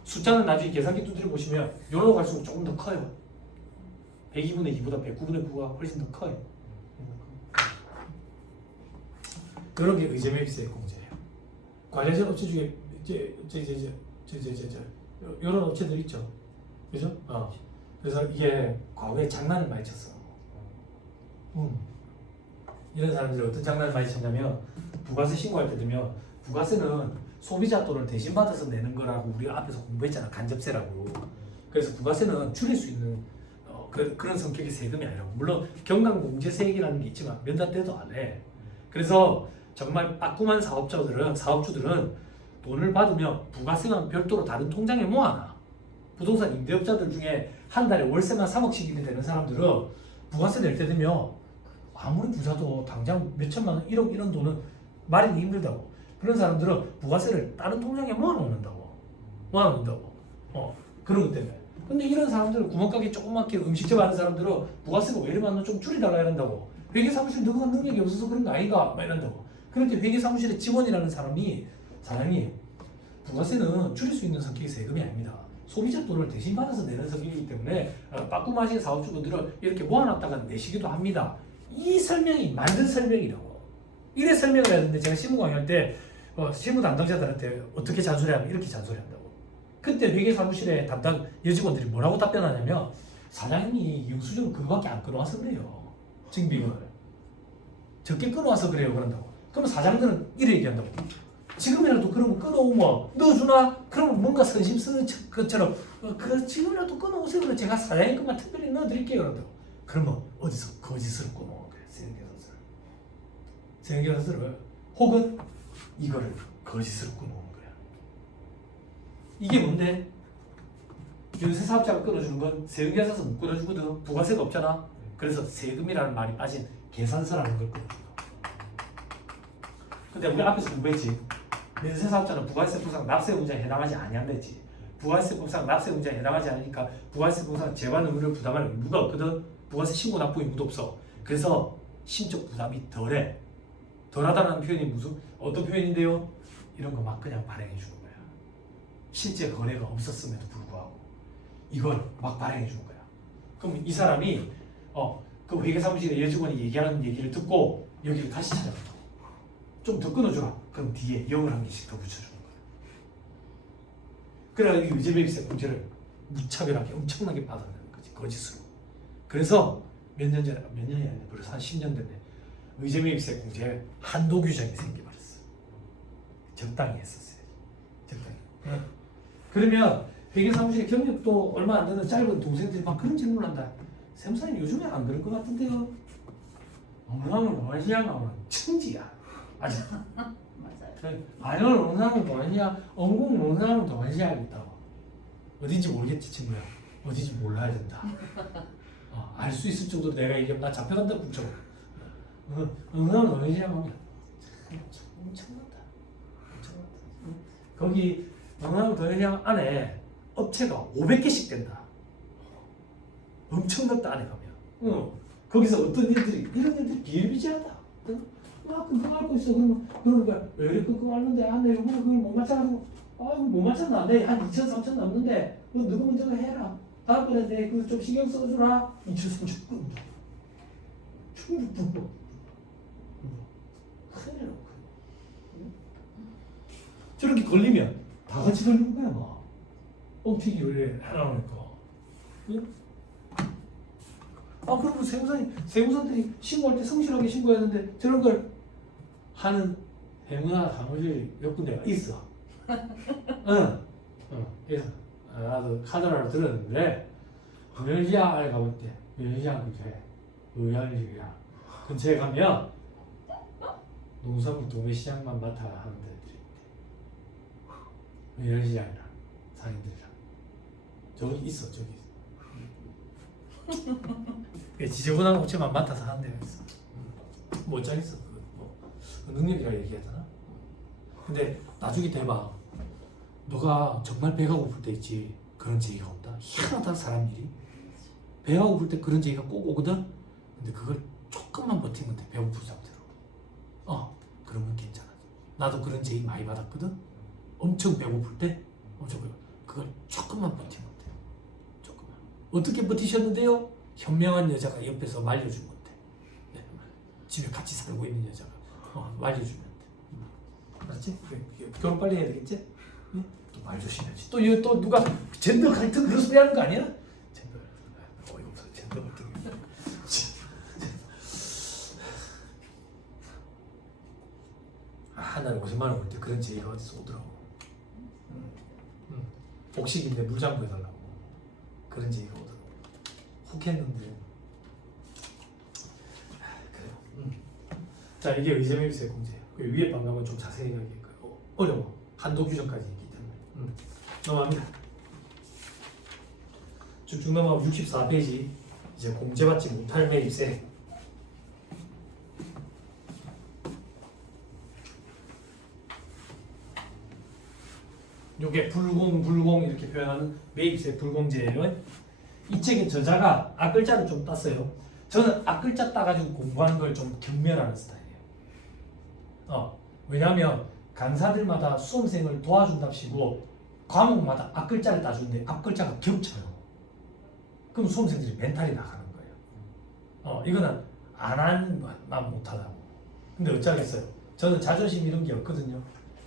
숫자는 나중에 계산기 두드려 보시면 요로 갈수록 조금 더 커요. 102분의 2보다 109분의 9가 훨씬 더 커요. 이런 게 의제 매입세액 공제예요. 관련된 업체 중에 이런 업체들 있죠, 그죠? 그래서 이게 과거에 장난을 많이 쳤어. 이런 사람들이 어떤 장난을 많이 쳤냐면 부가세 신고할 때 되면 부가세는 소비자 돈을 대신 받아서 내는 거라고 우리가 앞에서 공부했잖아. 간접세라고. 그래서 부가세는 줄일 수 있는 그런 성격의 세금이 아니라고. 물론 경감공제세액이라는 게 있지만 몇 달 때도 안 해. 그래서 정말 빠꾸만 사업주들은 돈을 받으면 부가세만 별도로 다른 통장에 모아놔. 부동산 임대업자들 중에 한 달에 월세만 3억씩이 되는 사람들은 부가세 낼 때 되면 아무리 부자도 당장 몇 천만 원, 1억 이런 돈은 마련이 힘들다고. 그런 사람들은 부가세를 다른 통장에 모아놓는다고. 그런 것 때문에. 근데 이런 사람들은 구멍가게 조그맣게 음식점 하는 사람들은 부가세가 왜 이러면 좀 줄이달라 이런다고. 회계사무실 너가 능력이 없어서 그런 거 아이가? 막 이런다고. 그런데 회계사무실의 직원이라는 사람이 부가세는 줄일 수 있는 성격의 세금이 아닙니다. 소비자 돈을 대신 받아서 내는 성격이기 때문에 빠꾸마신 사업주분들은 이렇게 모아놨다가 내시기도 합니다. 이 설명이 맞는 설명이라고. 이래 설명을 해야 되는데 제가 실무 강의할 때 실무 담당자들한테 어떻게 잔소리하면 이렇게 잔소리한다고. 그때 회계사무실의 담당 여직원들이 뭐라고 답변하냐면 사장님이 영수증을 그거밖에 안 끊어와서 그래요. 증빙을. 적게 끊어와서 그래요. 그런다고. 그러면 사장들은 이래 얘기한다고. 지금이라도 그러면 끊어오면 넣어주나? 그러면 뭔가 선심 쓰는 것처럼 그 지금이라도 끊어오세요. 그래 제가 사장님 것만 특별히 넣어드릴게요. 그런다고. 그러면 어디서 거짓으로 끊어온 거예요. 세금계산서를. 세금계산서를 혹은 이거를 거짓으로 끊어오는 거야. 이게 뭔데? 연쇄사업자가 끊어주는 건 세금계산서 못 끊어주거든. 부가세가 없잖아. 그래서 세금이라는 말이 빠진 계산서라는 걸 끊어준 거. 근데 우리 앞에서 공부했지. 연쇄사업자는 부가세법상 납세의무자에 해당하지 아니한댔지. 부가세법상 납세의무자에 해당하지 않으니까 부가세법상 재관 의무를 부담할 의무가 없거든. 부가세 신고 납부 의무도 없어. 그래서 심적 부담이 덜해. 덜하다는 표현이 무슨 어떤 표현인데요? 이런 거 막 그냥 발행해 주는 거야. 실제 거래가 없었음에도 불구하고 이걸 막 발행해 주는 거야. 그럼 이 사람이 그 회계사무실의 여직원이 얘기하는 얘기를 듣고 여기를 다시 찾아간다. 좀 더 끊어주라. 그럼 뒤에 0을 한 개씩 더 붙여주는 거야. 그래야 이 의제매입세 공제를 무차별하게 엄청나게 받아내는 거지. 거짓으로. 그래서 몇 년이 아니라 벌써 한 10년 됐네. 의제매입세 공제에 한도 규정이 생겨버렸어. 적당히 했었어요. 적당히. 그러면 회계사무실 경력도 얼마 안 되는 짧은 동생들이 막 그런 질문을 한다. 샘사님 요즘에 안 그럴 것 같은데요? 엉망을 뭐하시냐면 천지야. 아니, 맞아요. 아연을 엉망을 뭐하냐? 엉궁 엉망을 뭐하시야겠다고. 어딘지 모르겠지 친구야. 어딘지 몰라야 된다. 알 수 있을 정도로 내가 얘기하면 나 잡혀간다 붙여. 엉망을 뭐하시냐면 엄청나다. 거기 엉망을 뭐하시냐면 안에 업체가 500개씩 된다. 엄청났다 안에 가면. 거기서 어떤 일들이 이런 일들이 비일비재하다. 막 끙끙 앓고 있어. 그러는 거야. 왜 이렇게 끙끙 앓는데? 내 요번에 그걸 못 맞춰가지고 이거 못 맞췄나? 내 한 2천 3천 넘는데 그거 누구 먼저 해라. 다음번에 내 그거 좀 신경 써주라. 2천 3천 끊어. 충분히 큰일 나고. 저렇게 걸리면 다 같이 걸리는 거야 뭐. 뻥튀기 왜 하라니까. 응? 그리고 세무사들이 신고할 때 성실하게 신고해야 하는데 저런 걸 하는 세무사 사무실 몇 군데가 있어. 그래서 나도 카드라로 들었는데 의연시장 안에 가볼 때 의연시장 근처에 의연시장 근처에 가면 농산물 도매시장만 맡아 하는 데들이 있대. 의연시장이랑 상인들이랑 저기 있어 저기. 지저분한 업체만 맡아서 하는 데가 있어. 뭐 어쩌겠어. 능력이라 얘기하잖아. 근데 나중에 대봐. 너가 정말 배가 고플 때 있지. 그런 제의가 없다. 희한하다 사람 일이. 배가 고플 때 그런 제의가 꼭 오거든. 근데 그걸 조금만 버티면 돼. 배고픈 상태로. 그러면 괜찮아. 나도 그런 제의 많이 받았거든. 엄청 배고플 때 그걸 조금만 버티면 돼. 조금만. 어떻게 버티셨는데요? 현명한 여자가 옆에서 말려준 건데. 네. 집에 같이 살고 있는 여자가 말려주면 돼. 알았지? 결혼 빨리 해야 되겠지? 네? 또 말 조심해야지. 또 이거 또 누가 젠더 갈등 그런 소리 하는 거 아니야? 젠더 어이가 없어. 젠더 갈등. 하나를 50만 원 벌 때 그런 제의가 어디서 오더라고. 복식인데 물장구 해달라고. 그런 제의가 오더라고. 혹했는데. 그래요. 자, 이게 의제매입세 공제예요. 그 위에 방법은 좀 자세히 얘기할까요? 어려워. 한도 규정까지 있기 때문에. 넘어갑니다. 쭉쭉 넘어가고 64페이지. 이제 공제받지 못할 매입세. 요게 불공 이렇게 표현하는 매입세 불공제예요. 이 책의 저자가 앞글자를 좀 땄어요. 저는 앞글자 따가지고 공부하는 걸 좀 경멸하는 스타일이에요. 왜냐하면 강사들마다 수험생을 도와준답시고 과목마다 앞글자를 따주는데 앞글자가 겹쳐요. 그럼 수험생들이 멘탈이 나가는 거예요. 이거는 안 하면 못하다고. 근데 어쩌겠어요. 저는 자존심 이런 게 없거든요.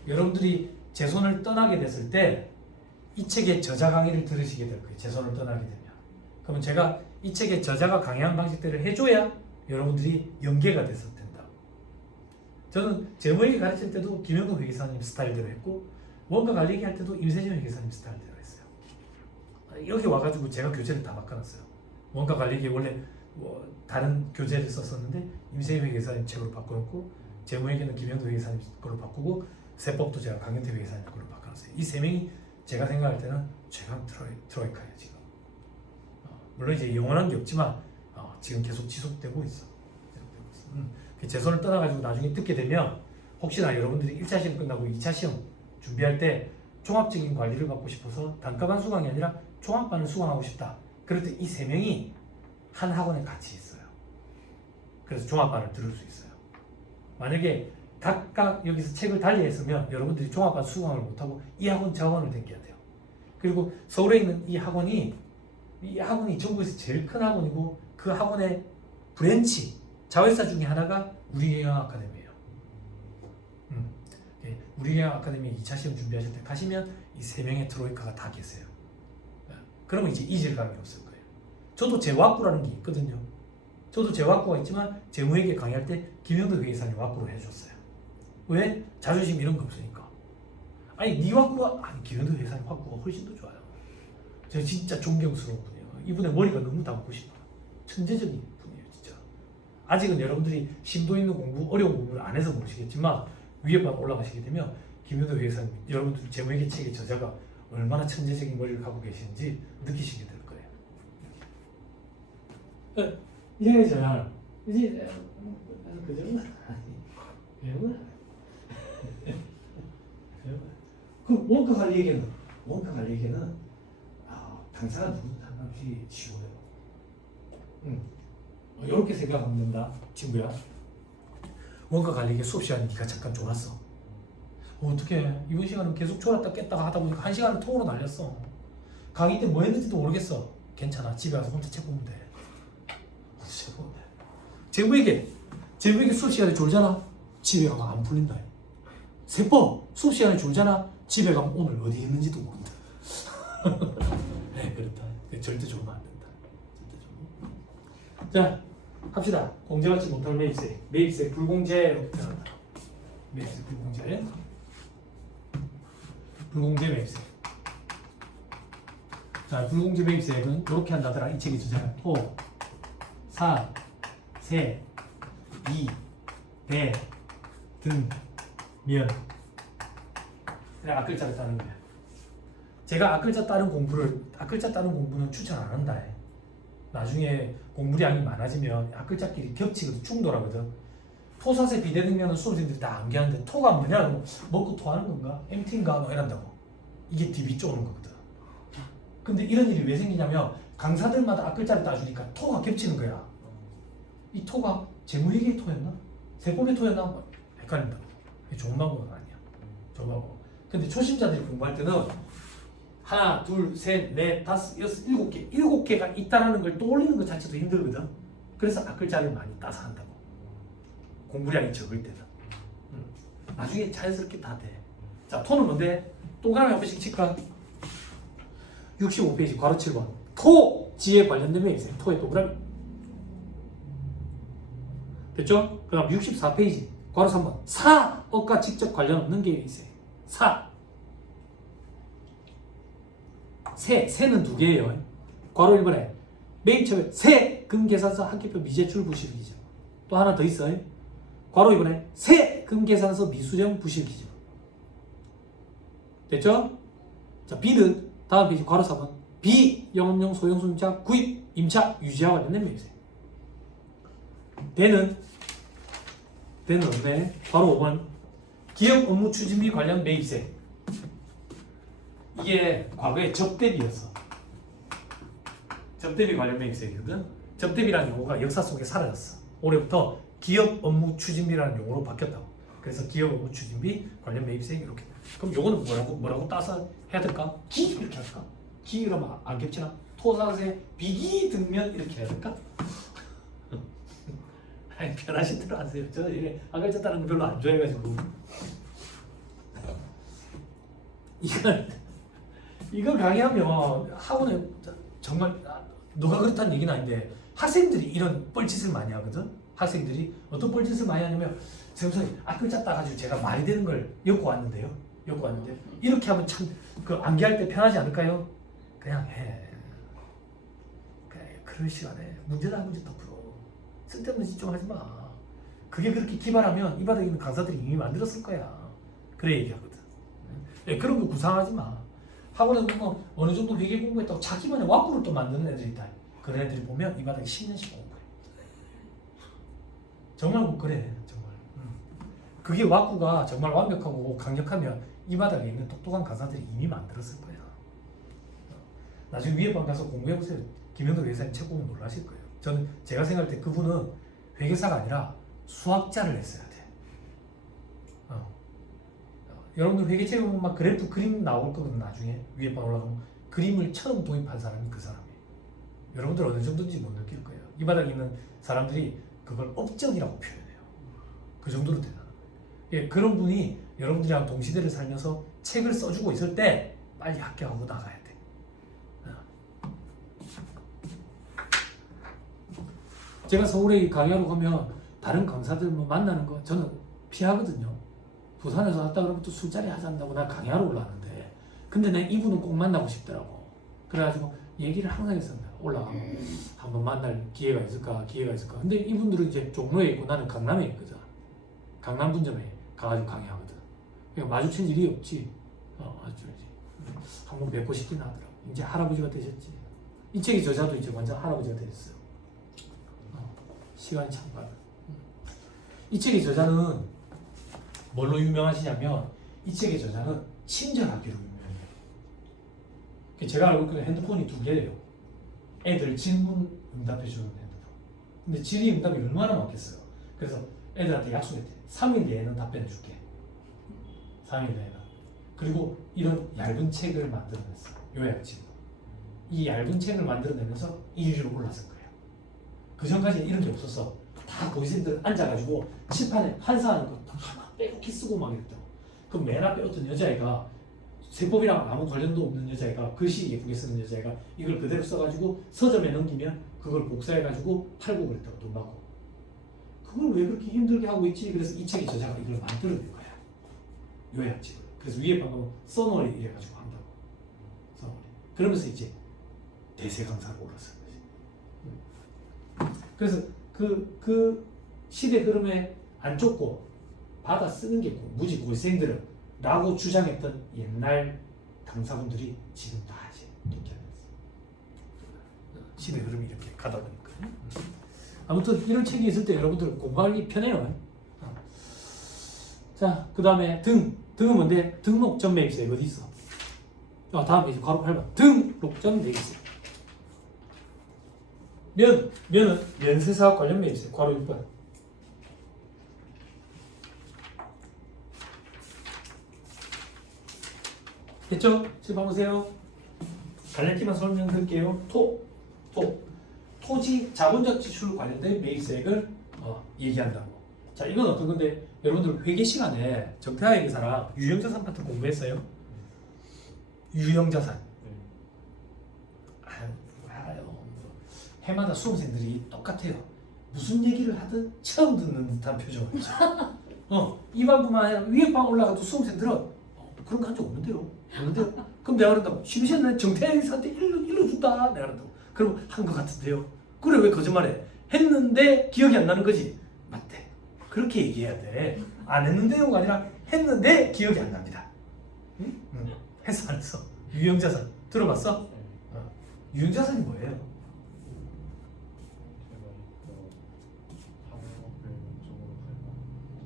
여러분들이 제 손을 떠나게 됐을 때 이 책의 저자 강의를 들으시게 될 거예요. 제 손을 떠나게 되면. 그러면 제가 이 책의 저자가 강의한 방식대로 해줘야 여러분들이 연계가 돼서 된다고. 저는 재무회계 가르칠 때도 김영동 회계사님 스타일대로 했고 원가 관리기 할 때도 임세진 회계사님 스타일대로 했어요. 여기 와가지고 제가 교재를 다 바꿔놨어요. 원가 관리기 원래 다른 교재를 썼었는데 임세진 회계사님 책으로 바꿔놓고 재무회계는 김현도 회계사님 걸로 바꾸고 세법도 제가 강현태 회계사님 걸로 바꿔놨어요. 이 세 명이 제가 생각할 때는 최강 트로이카예요 지금. 물론 이제 영원한 게 없지만 지금 계속 지속되고 있어. 제 손을 떠나가지고 나중에 듣게 되면 혹시나 여러분들이 1차 시험 끝나고 2차 시험 준비할 때 종합적인 관리를 받고 싶어서 단과반 수강이 아니라 종합반을 수강하고 싶다. 그럴 때 이 세 명이 한 학원에 같이 있어요. 그래서 종합반을 들을 수 있어요. 만약에 각각 여기서 책을 달리했으면 여러분들이 종합반 수강을 못하고 이 학원 저 학원을 댕겨야 돼요. 그리고 서울에 있는 이 학원이 전국에서 제일 큰 학원이고 그 학원의 브랜치 자회사 중에 하나가 우리경영 아카데미예요. 우리경영 아카데미 2차 시험 준비하실 때 가시면 이 세 명의 트로이카가 다 계세요. 그러면 이제 잊을 감이 없을 거예요. 저도 재학부라는 게 있거든요. 저도 재학부가 있지만 재무회계 강의할 때 김현도 회계사님 학부로 해줬어요. 왜? 자존심 이런 거 없으니까. 아니 네 학부가 아니 김현도 회계사님 학부가 훨씬 더 좋아요. 제가 진짜 존경스러운 분이에요. 이분의 머리가 너무 담고 싶어요. 천재적인 분이에요 진짜. 아직은 여러분들이 심도 있는 공부, 어려운 공부를 안 해서 모르시겠지만 위에만 올라가시게 되면 김현도 회계사님, 여러분들 재무회계 책의 저자가 얼마나 천재적인 머리를 갖고 계시는지 느끼시게 될 거예요. 이제 저야 이제 그 정도 아니 그 원가 관리 얘기는 당사가 누구든 상관없이 쉬워요. 이렇게 생각하면 된다 친구야. 원가 관리계 수업 시간에 네가 잠깐 졸았어. 어떻게 이번 시간은 계속 졸았다 깼다가 하다 보니까 1시간을 통으로 날렸어. 강의 때 뭐 했는지도 모르겠어. 괜찮아. 집에 가서 혼자 책 보면 돼. 재무회계 수업 시간에 졸잖아. 집에 가면 안 풀린다. 세법 수업 시간에 졸잖아. 집에 가면 오늘 어디 있는지도 모른다. 네, 그렇다. 절대 졸면 안 된다. 절대 졸면. 자, 합시다. 공제받지 못할 매입세 불공제 매입세 불공제 매입세. 자, 불공제 매입세액은 이렇게 한다더라. 이 책이 주잖아. 토, 사, 세, 이, 배, 등, 면. 그냥 앞글자를 따는 거야. 제가 앞글자 따는 공부는 추천 안 한다. 나중에 공부량이 많아지면 앞글자끼리 겹치거든, 충돌하거든. 토사세 비대등면은 수험생들이 다 암기하는데 토가 뭐냐? 먹고 토하는 건가? MT인가? 뭐 이런다고. 이게 DB 쪼는 거거든. 근데 이런 일이 왜 생기냐면 강사들마다 앞글자를 따주니까 토가 겹치는 거야. 이 토가 재무회계의 토였나? 세법의 토였나? 헷갈린다. 이게 좋은 방법은 아니야. 좋은 방법. 근데 초심자들이 공부할 때는 하나, 둘, 셋, 넷, 다섯, 여섯, 일곱 개가 있다라는 걸 떠올리는 것 자체도 힘들거든. 그래서 앞글자를 많이 따서 한다고. 공부량이 적을 때는. 나중에 자연스럽게 다 돼. 자, 토는 뭔데? 동그라미 한 번씩 칠까? 65페이지 괄호 7번. 토지에 관련된 매입세. 토의 동그라미. 됐죠? 그 다음 64페이지 괄호 3번. 사업과 직접 관련 없는 게 매입세. 세는 두 개예요. 괄호 1번에 매입처별 세금 계산서 한계표 미제출 부실 기준. 또 하나 더 있어요. 괄호 2번에 세금 계산서 미수령 부실 기준. 됐죠? 자, B는 다음 페이지 괄호 4번. 비영업용 소형순자 구입 임차 유지와 관련된 매입세. D는 어때? 괄호 5번. 기업 업무 추진비 관련 매입세. 이게 과거에 접대비였어. 접대비 관련 매입세거든. 접대비라는 용어가 역사 속에 사라졌어. 올해부터 기업 업무 추진비라는 용어로 바뀌었다고. 그래서 기업 업무 추진비 관련 매입세 이렇게. 그럼 요거는 뭐라고 따서 해야 될까? 기 이렇게 할까? 기 이러면 안 겹치나? 토사세 비기 등면 이렇게 해야 될까? 아니 편하신 대로 하세요. 저는 이게 아글자 따는 거 별로 안 좋아해가지고. 이걸 강의하면 학원에 정말 너가 그렇다는 얘기는 아닌데 학생들이 이런 뻘짓을 많이 하거든. 학생들이 어떤 뻘짓을 많이 하냐면 선생님 앞글자 따가지고 제가 말이 되는 걸 엮고 왔는데 이렇게 하면 참 그 암기할 때 편하지 않을까요? 그냥 해. 그래, 그럴 시간에 문제다 문제 더 풀어. 쓸데없는 짓 좀 하지 마. 그게 그렇게 기발하면 이 바닥에 있는 강사들이 이미 만들었을 거야. 그래 얘기하거든. 예, 그런 거 구상하지 마. 학원에서 뭐 어느 정도 회계 공부했다고 자기만의 와꾸를 또 만드는 애들이 있다. 그런 애들이 보면 이 바닥에 10년씩 공부해. 정말 뭐 그래 정말. 그게 와꾸가 정말 완벽하고 강력하면 이 바닥에 있는 똑똑한 강사들이 이미 만들었을 거야. 나중에 위에 방 가서 공부해보세요. 김영덕 회사님 책 보면 놀라실 거예요. 저는 제가 생각할 때 그분은 회계사가 아니라 수학자를 했어야 돼. 여러분들 회계책 보면 막 그래프 그림 나올 거거든. 나중에 위에 방 올라가면 그림을 처음 도입한 사람이 그 사람이에요. 여러분들 어느 정도인지 못 느낄 거예요. 이 바닥에 있는 사람들이 그걸 업적이라고 표현해요. 그 정도로 대단한 거예요. 예, 그런 분이 여러분들이랑 동시대를 살면서 책을 써주고 있을 때 빨리 합격하고 나가야 돼. 제가 서울에 강의하러 가면 다른 강사들 뭐 만나는 거 저는 피하거든요. 부산에서 왔다 그러면 또 술자리 하자고 나 강의하러 올라왔는데 근데 내 이분은 꼭 만나고 싶더라고. 그래가지고 얘기를 항상 했습니다. 올라가면 한번 만날 기회가 있을까 근데 이분들은 이제 종로에 있고 나는 강남에 있거든. 강남 분점에 가가지고 강의하거든. 그러니까 마주친 일이 없지. 마주치지. 한번 뵙고 싶긴 하더라고. 이제 할아버지가 되셨지. 이 책의 저자도 이제 완전 할아버지가 되셨어요. 시간이 참 빨라. 이 책의 저자는 뭘로 유명하시냐면 이 책의 저자는 친절하기로 유명해요. 제가 알고 있는 핸드폰이 2개예요. 애들 질문 응답해주는 핸드폰. 근데 질의 응답이 얼마나 많겠어요. 그래서 애들한테 약속했대. 3일 내에는 답변해줄게. 3일 내에는. 그리고 이런 얇은 책을 만들어냈어요. 요약집으로. 이 얇은 책을 만들어내면서 1위로 올랐을 거예요. 그 전까지는 이런 게 없었어. 다 고시생들 앉아가지고 칠판에 환사하는 거 하나 빼곡히 쓰고 막 이랬다고. 그럼 맨 앞에 어떤 여자애가 세법이랑 아무 관련도 없는 여자애가 글씨 예쁘게 쓰는 여자애가 이걸 그대로 써가지고 서점에 넘기면 그걸 복사해가지고 팔고 그랬다고 돈 받고. 그걸 왜 그렇게 힘들게 하고 있지? 그래서 이 책의 저자가 이걸 만들어낸 거야. 요약집을. 그래서 위에 방금 써머리 이래가지고 한다고. 써머리. 그러면서 이제 대세 강사로 올랐어요. 그래서 그 시대 흐름에 안 쫓고 받아 쓰는 게 무지 고생들은 라고 주장했던 옛날 강사분들이 지금 다 이제 독해냈어요. 시대 흐름이 이렇게 가다 보니까. 아무튼 이런 책이 있을 때 여러분들 공부하기 편해요. 자, 그 다음에 등은 뭔데? 등록점 매입세 어디 있어? 다음 페이지 바로 8번 등록점 매입세. 면은 면세사업 관련 매입세 괄호 6번. 됐죠? 지금 봐보세요. 갈래기만 설명드릴게요. 토지 자본적 지출 관련된 매입세액을 얘기한다고. 자, 이건 어떤 건데 여러분들 회계 시간에 정태하 회계사랑 유형자산 파트 공부했어요? 유형자산. 해마다 수험생들이 똑같아요. 무슨 얘기를 하든 처음 듣는 듯한 표정이죠. 이 방구만 아니라 위에 방 올라가도 수험생들은 그런 거 한 적 없는데요. 그럼 내가 그런다고 심시한 정태하 회계사한테 일로 준다. 내가 그런다고. 그럼 한 것 같은데요. 그래 왜 거짓말해? 했는데 기억이 안 나는 거지. 맞대. 그렇게 얘기해야 돼. 안 했는데요가 아니라 했는데 기억이 안 납니다. 응? 했어 안 했어? 유형자산 들어봤어? 유형자산이 뭐예요?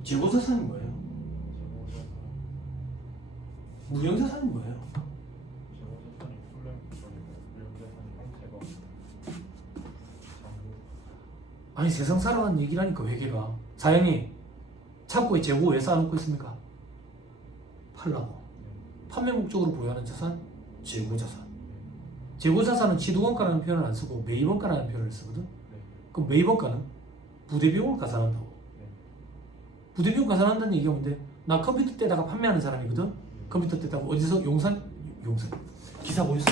재고자산이 뭐예요? 무형자산이 뭐예요? 아니 세상 살아가는 얘기라니까 회계가. 사장님 창고에 재고 왜 쌓아놓고 있습니까? 팔라고. 판매 목적으로 보유하는 자산? 재고자산. 재고자산은 취득원가라는 표현을 안 쓰고 매입원가라는 표현을 쓰거든. 그럼 매입원가는 부대비용을 가산한다고. 부대비용 가산한다는 얘기가 뭔데? 나 컴퓨터 때다가 판매하는 사람이거든. 컴퓨터 때다가 어디서 용산 기사 뭐 있어?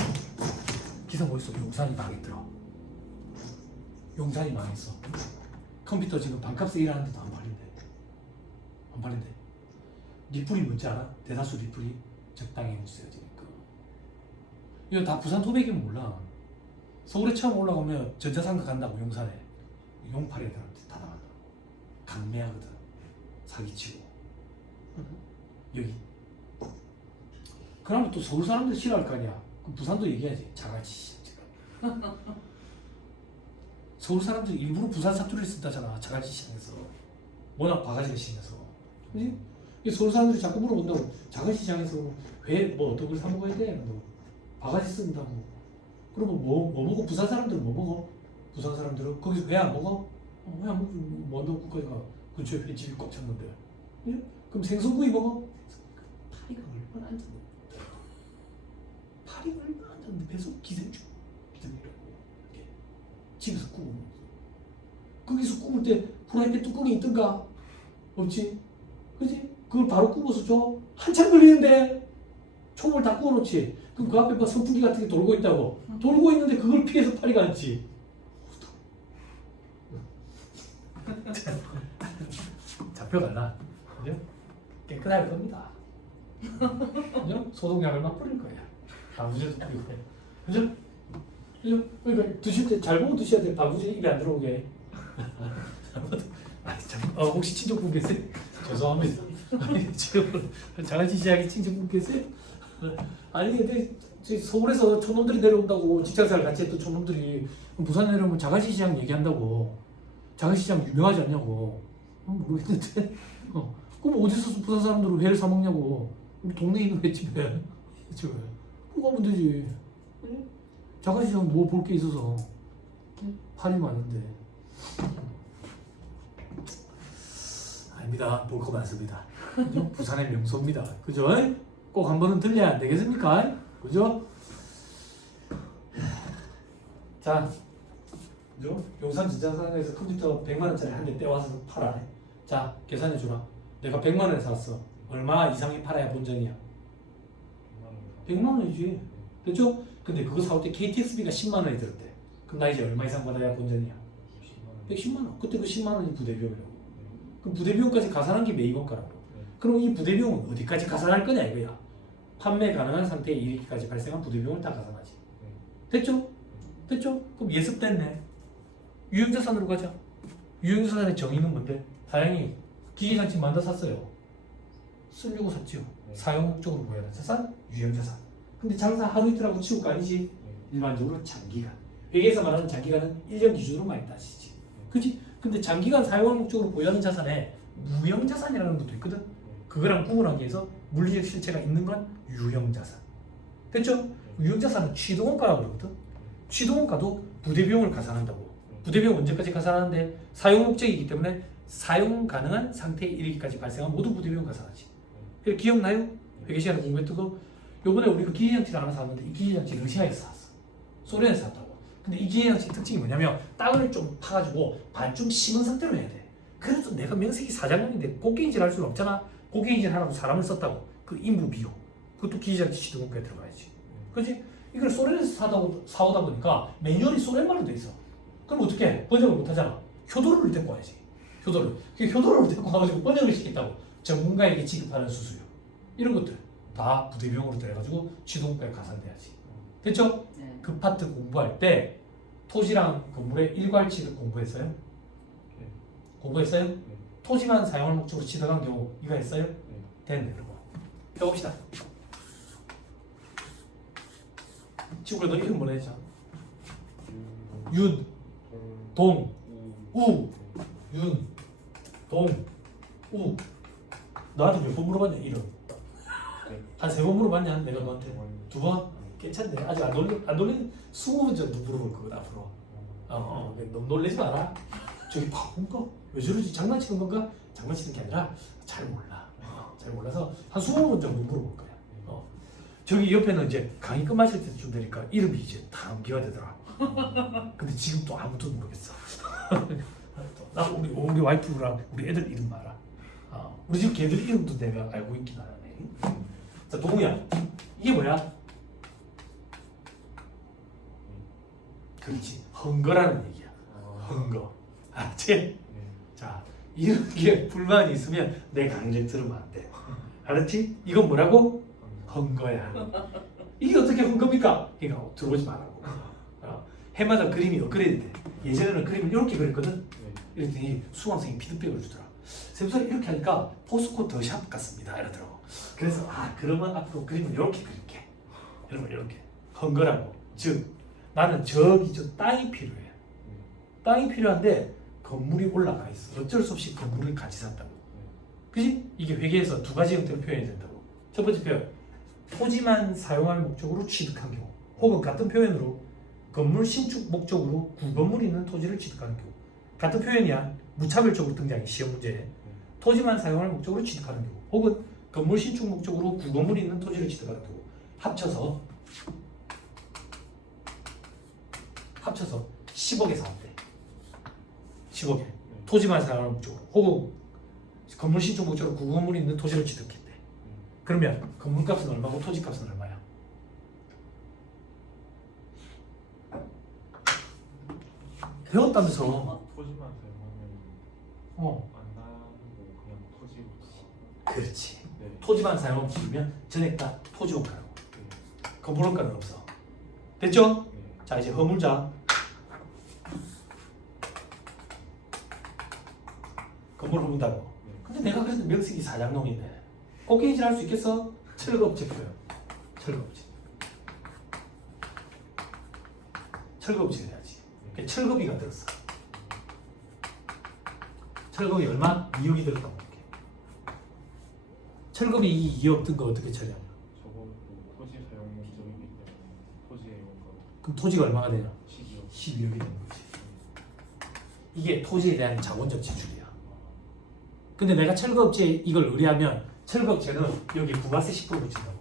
용산이 망했더라. 용산이 망했어. 컴퓨터 지금 반값에 일하는데도 안 팔린대. 리플이 뭔지 알아? 대다수 리플이 적당히 못 쓰여지니까. 이거 다 부산 토백이면 몰라. 서울에 처음 올라가면 전자상가 간다고 용산에 용팔 애들한테 다 나간다. 강매하거든. 사기치고. 여기. 그러면 또 서울 사람들 싫어할 거 아니야. 그럼 부산도 얘기하지. 자갈치 시장. 서울 사람들이 일부러 부산 사투리를 쓴다잖아. 자갈치 시장에서. 워낙 바가지가 심해서. 그지? 서울 사람들이 자꾸 물어본다고. 자갈치 시장에서 왜 뭐 어떤 걸 사 먹어야 돼? 뭐 바가지 쓴다고. 그러면 뭐 먹어? 부산 사람들은 뭐 먹어? 부산 사람들은 거기서 회 안 먹어? 회 안 먹고 뭐 한다고 가 근처에 횟집이 꽉 찼는데. 그지? 그럼 생선구이 먹어? 파리가 얼마나 앉았는데. 파리가 얼마나 앉았는데 배속 기생충. 기생이라고. 이렇게 집에서 구워 먹어. 거기서 구울 때 프라이팬 뚜껑이 있던가? 없지? 그지? 그걸 바로 구워서 줘? 한참 걸리는데 총을 다 구워놓지. 그럼 그 앞에 막 선풍기 같은 게 돌고 있다고. 돌고 있는데 그걸 피해서 파리가 앉지. 잡혀갈라. 그죠? 깨끗할 겁니다. 그죠? 소독약을 막 뿌릴 거야. 방부제도 뿌리고. 그죠? 그죠? 그러니까 드실 때 잘 보고 드셔야 돼. 방부제 입에 안 들어오게. 혹시 친족분 계세요? 죄송합니다. 지금 자갈치 시장에 친족분 계세요? 아니 근데 서울에서 촌놈들이 내려온다고 직장생활 같이 했던 촌놈들이 부산 내려오면 자갈치 시장 얘기한다고. 자갈치 시장 유명하지 않냐고. 모르겠는데. 그럼 어디서 부산 사람들은 회를 사 먹냐고. 우리 동네에 있는 횟집에. 횟집에. 그거 하면 되지. 자갈치 시장 뭐 볼 게 있어서. 팔이 많은데. 아닙니다. 볼 거 많습니다. 그죠? 부산의 명소입니다. 그죠? 꼭 한 번은 들려야 안 되겠습니까? 그죠? 자, 그죠? 용산 전자상가에서 컴퓨터 100만원짜리 한 대 떼와서 팔아. 자, 계산해 주라. 내가 100만원에 샀어. 얼마 이상이 팔아야 본전이야? 100만원이지. 됐죠? 근데 그거 사올 때 KTX비가 10만원이 들었대. 그럼 나 이제 얼마 이상 받아야 본전이야? 110만원. 그때 그 10만원이 부대비용이라고. 그럼 부대비용까지 가산한 게 매입원가라고. 그럼 이 부대비용은 어디까지 가산할 거냐 이거야. 판매 가능한 상태에 이르기까지 발생한 부대비용을 다 가산하지. 됐죠? 됐죠? 그럼 예습됐네. 유형자산으로 가자. 유형자산의 정의는 뭔데? 다행히 기계장치 만들어 샀어요. 쓰려고 샀죠. 사용 목적으로 보여야 자산? 유형자산. 근데 장사 하루 이틀하고 치울 거 아니지? 일반적으로 장기간. 회계에서 말하는 장기간은 1년 기준으로 많이 따지지. 그치? 근데 장기간 사용 목적으로 보유하는 자산에 무형자산이라는 것도 있거든. 그거랑 구분하기 위해서 물리적 실체가 있는 건 유형자산. 됐죠? 유형자산은 취득원가라고 그러거든. 취득원가도 부대비용을 가산한다고. 부대비용 언제까지 가산하는데 사용 목적이기 때문에 사용 가능한 상태에 이르기까지 발생한 모든 부대비용 가산하지. 기억나요? 회계 시간에 공부했던 거. 요번에 우리 그 기계장치를 하나 샀는데 이 기계장치 러시아에서 샀어. 소련에서 샀다고. 근데 이 기계장치 특징이 뭐냐면 땅을 좀 파가지고 반쯤 심은 상태로 해야 돼. 그래도 내가 명색이 사장님인데 곡괭이질 할 수는 없잖아. 곡괭이질 하라고 사람을 썼다고. 그 인부 비용. 그것도 기계장치 취득원가에 들어가야지. 그렇지? 이걸 소련에서 사오다 보니까 매뉴얼이 소련말로 돼 있어. 그럼 어떻게 해? 번역을 못 하잖아. 효도를 데리고 와야지. 효도를. 효도를 데리고 와가지고 번역을 시켰다고. 전문가에게 지급하는 수수료. 이런 것들 다 부대비용으로 들어가지고 취득원가에 가산돼야지. 됐죠? 네. 그 파트 공부할 때 토지랑 건물의 일괄 취득 공부했어요? 네. 공부했어요? 네. 토지만 사용할 목적으로 취득한 경우 이거 했어요? 네. 됐네. 해봅시다. 친구들 너 이름 뭐라 했죠? 윤, 동, 우, 윤, 동, 우. 나한테 몇 번 물어봤냐 이름? 한 3번 물어봤냐 내가 너한테? 2번? 괜찮네. 아직 안 놀린 20번 정도 물어볼 거거든 앞으로. 너무 놀라지 마라. 저기 바본가? 왜 저러지? 장난치는 건가? 장난치는 게 아니라 잘 몰라. 잘 몰라서 한 20번 정도 물어볼 거야. 저기 옆에는 이제 강의 끝마칠 때쯤 되니까 이름이 이제 다 암기가 되더라. 근데 지금 또 아무도 모르겠어. 나 우리 와이프랑 우리 애들 이름 알아. 우리 집 걔들 이름도 내가 알고 있긴 하네. 자, 동우야, 이게 뭐야? 그렇지, 헝거라는 얘기야. 헝거. 알았지? 자, 이런 게 불만이 있으면 내 강좌 들으면 안 돼. 알았지? 이건 뭐라고? 헝거야. 이게 어떻게 헝거입니까? 그러니까 들어오지 말라고. 해마다 그림이 업그레이드 돼. 예전에는 그림을 이렇게 그렸거든. 이랬더니 수강생이 피드백을 주더라. 쌤선생님 이렇게 하니까 포스코 더 샵 같습니다 이러더라고. 그래서 그러면 앞으로 그림을 이렇게 그릴게. 여러분 이렇게 헝거라고. 즉 나는 저기 저 땅이 필요해. 땅이 필요한데 건물이 올라가 있어. 어쩔 수 없이 건물을 같이 샀다고. 그지? 이게 회계에서 두 가지 형태로 표현이 된다고. 첫 번째 표현, 토지만 사용할 목적으로 취득한 경우, 혹은 같은 표현으로 건물 신축 목적으로 구건물이 있는 토지를 취득하는 경우. 같은 표현이야. 무차별적으로 등장해 시험 문제에. 토지만 사용할 목적으로 취득하는 경우, 혹은 건물 신축 목적으로 구건물이 있는 토지를 취득하는 경우. 합쳐서 10억에 사왔대. 10억에. 토지만 사용할 목적으로, 혹은 건물 신축 목적으로 구건물이 있는 토지를 취득했대. 그러면 건물값은 얼마고 토지값은 얼마야? 배웠다면서. 토지만 사용하면 안 나고 그냥 토지로 그렇지. 네. 토지만 사용하면 지으면 전액 다 토지 원가라고. 네. 건물 원가는 없어. 됐죠? 네. 자 이제 허물자. 건물 허문다고. 네. 근데 내가 그래도 명색이 사장농이네. 꽃게질 할 수 있겠어? 철거업체 표현. 철거업체. 철거업체 해야지. 그러니까 철거비가 들었어. 철거비 얼마? 2억이 들었다고 볼게. 철거비 2억 든 거 어떻게 처리하냐? 저거 토지 사용 기점이기 때문에 토지의 원가 그럼 토지가 얼마가 되냐? 12억. 12억이 되는 거지. 이게 토지에 대한 자본적 지출이야. 근데 내가 철거업체에 이걸 의뢰하면 철거업체는 여기 부가세 10% 붙인다고.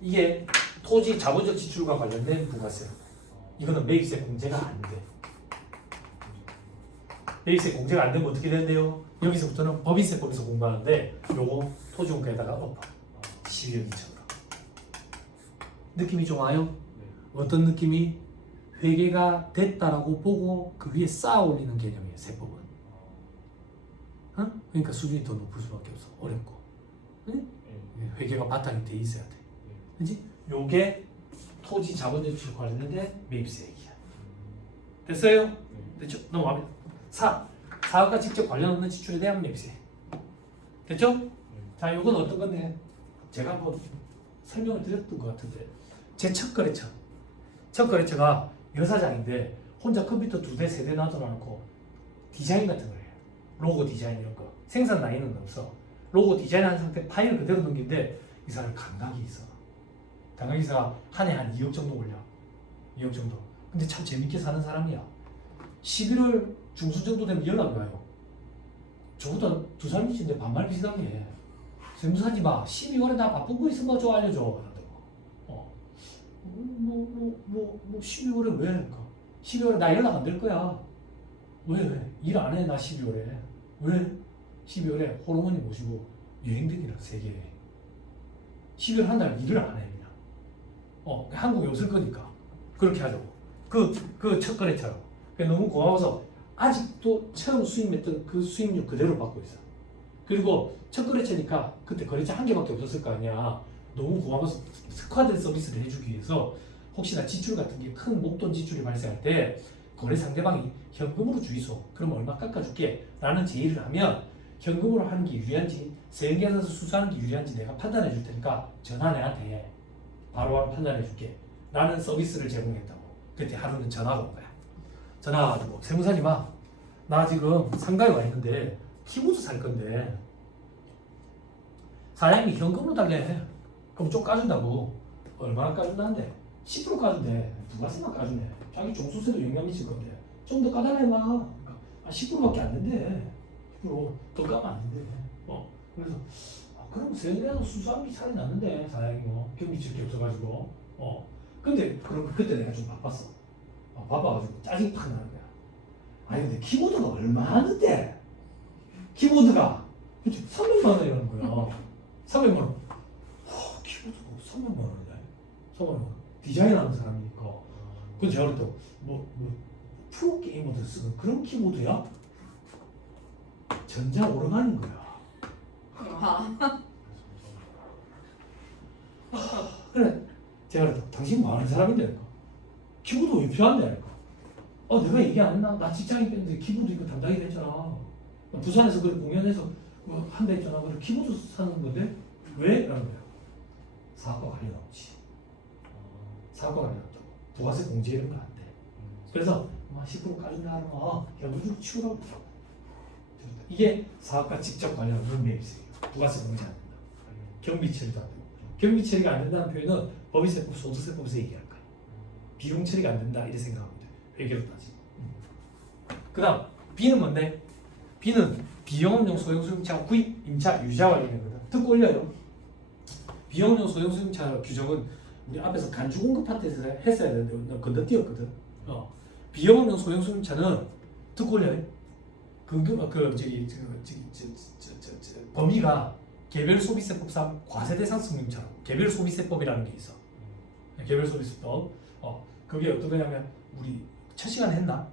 이게 토지 자본적 지출과 관련된 부가세. 이거는 매입세 공제가 안 돼. 매입세 공제가 안 되면 어떻게 되는데요? 여기서부터는 법인세법에서 공부하는데 요거 토지원가에다가 엎어. 12억 2천으로. 느낌이 좀 와요? 네. 어떤 느낌이? 회계가 됐다라고 보고 그 위에 쌓아 올리는 개념이에요, 세법은. 어? 그러니까 수준이 더 높을 수밖에 없어. 어렵고. 응? 네. 회계가 바탕이 돼 있어야 돼. 네. 그지? 요게 토지 자본적 지출 관련된 매입세 얘기야. 됐어요? 네. 됐죠? 넘어갑니다. 사업과 직접 관련 없는 지출에 대한 매입세. 됐죠? 네. 자, 요건 어떤 건데? 제가 한번 설명을 드렸던 것 같은데. 제 첫 거래처. 첫 거래처가 여사장인데 혼자 컴퓨터 2대, 3대 놔둬놓고 디자인 같은 걸 해요. 로고 디자인 이런 거. 생산 라인은 없어. 로고 디자인한 상태 파일 그대로 넘기는데 이 사람이 감각이 있어. 감각이 있어가 한 해 한 2억 정도 올려. 2억 정도. 근데 참 재밌게 사는 사람이야. 11월 중순 정도 되면 연락이 와요. 저보다 2살 밑인데 반말 비슷하게. 세무사지 마. 12월에 나 바쁜 거 있으면 좀 알려줘. 그러더라고. 12월에 왜? 그러니까 12월에 나 연락 안 될 거야. 왜? 일 안 해? 나 12월에. 왜? 12월에 호르몬이 모시고 여행들이라 세계에. 12월 한 달 일을 안 해. 그냥. 한국에 없을 거니까. 그렇게 하자고. 그 첫 거래처라고. 너무 고마워서 아직도 처음 수입했던 그 수입료 그대로 받고 있어. 그리고 첫 거래처니까 그때 거래처 한 개밖에 없었을 거 아니야. 너무 고마워서 특화된 서비스를 해주기 위해서 혹시나 지출 같은 게 큰 목돈 지출이 발생할 때 거래 상대방이 현금으로 주이소. 그럼 얼마 깎아줄게 라는 제의를 하면 현금으로 하는 게 유리한지 세금계산서 수수하는 게 유리한지 내가 판단해 줄 테니까 전화 내한테 바로 판단해 줄게 라는 서비스를 제공했다고. 그때 하루는 전화가 온 거야. 전화 와가지고 세무사님아 나 지금 상가에 와 있는데 키보드 살 건데 사장님이 현금으로 달래. 그럼 좀 까준다고. 얼마나 까준다는데? 10% 까준대. 부가세만 까주네. 자기 종수세도 영향 미칠 건데 좀 더 까달래봐. 그러니까 10%밖에 안 된대. 10%더 까면 안 된대. 그래서 그럼 세금이라도 수수한 게 차라리 낫는데 사장님 경비 칠 게 없어가지고. 근데 그때 내가 좀 바빴어. 바빠가지고 짜증 팍 나는 거야. 아니 근데 키보드가 얼마 하는데? 키보드가 300만 원이라는 거야. 300만 원. 키보드가 300만 원이네. 300만 원. 디자인하는 사람이니까. 그래서 제가 그랬더니 프로 게이머들 쓰는 그런 키보드야? 전자 오르간인 거야. 그래. 제가 그랬더니 당신 뭐 하는 사람인데? 키보드 왜 필요한데? 내가 얘기 안 했나? 나 직장인 때인데 키보드 이거 담당이 됐잖아. 부산에서 그 공연해서 한다 했잖아. 그래 키보드 사는 건데 왜? 라는 거야. 사업과 관련 없지. 사업과 관련 없다고. 부가세 공제 이런 거 안 돼. 그래서 10% 까준다 하면 야 무조건 치우라고. 이게 사업과 직접 관련 없는 매입세예요. 부가세 공제 안 된다. 경비 처리도 안 되고. 경비 처리가 안 된다는 표현은 법인세법, 소득세법에서 얘기할 거야. 비용 처리가 안 된다 이렇게 생각하면 돼. 회계로 따지고. 그 다음 B는 뭔데? B는 비영업용 소형수용차 구입, 임차, 유지와 관련이거든. 듣고 올려요. 비영업용 소형수용차 규정은 우리 앞에서 간주 공급 파트에서 했어야 되는데 너 건너뛰었거든. 비영업용 소형수용차는 듣고 올려요. 범위가 개별소비세법상 과세대상 승용차라고 개별소비세법이라는 게 있어. 개별소비세법. 그게 어떤 거냐면 우리 첫 시간에 했나?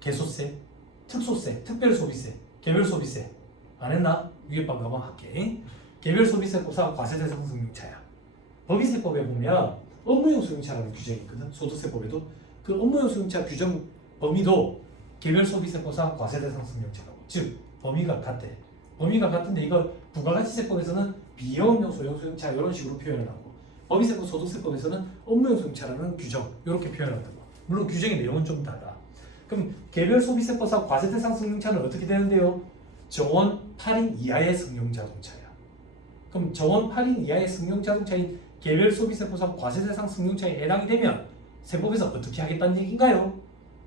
개소세, 특소세, 특별소비세, 개별소비세 안 했나? 위에 방 가만 할게. 개별소비세법상 과세대상 승용차야. 법인세법에 보면 업무용 수용차라는 규정이 있거든. 소득세법에도 그 업무용 수용차 규정 범위도 개별소비세법상 과세대상 승용차라고. 즉 범위가 같아. 범위가 같은데 이걸 부가가치세법에서는 비영업용 소형 수용차 이런 식으로 표현을 하고 법인세법, 소득세법에서는 업무용 수용차라는 규정 이렇게 표현을 한다고. 물론 규정의 내용은 좀 달라. 그럼 개별소비세법상 과세대상 승용차는 어떻게 되는데요? 정원 8인 이하의 승용자동차야. 그럼 정원 8인 이하의 승용자동차인 개별소비세법상 과세대상 승용차에 해당이 되면 세법에서 어떻게 하겠다는 얘기인가요?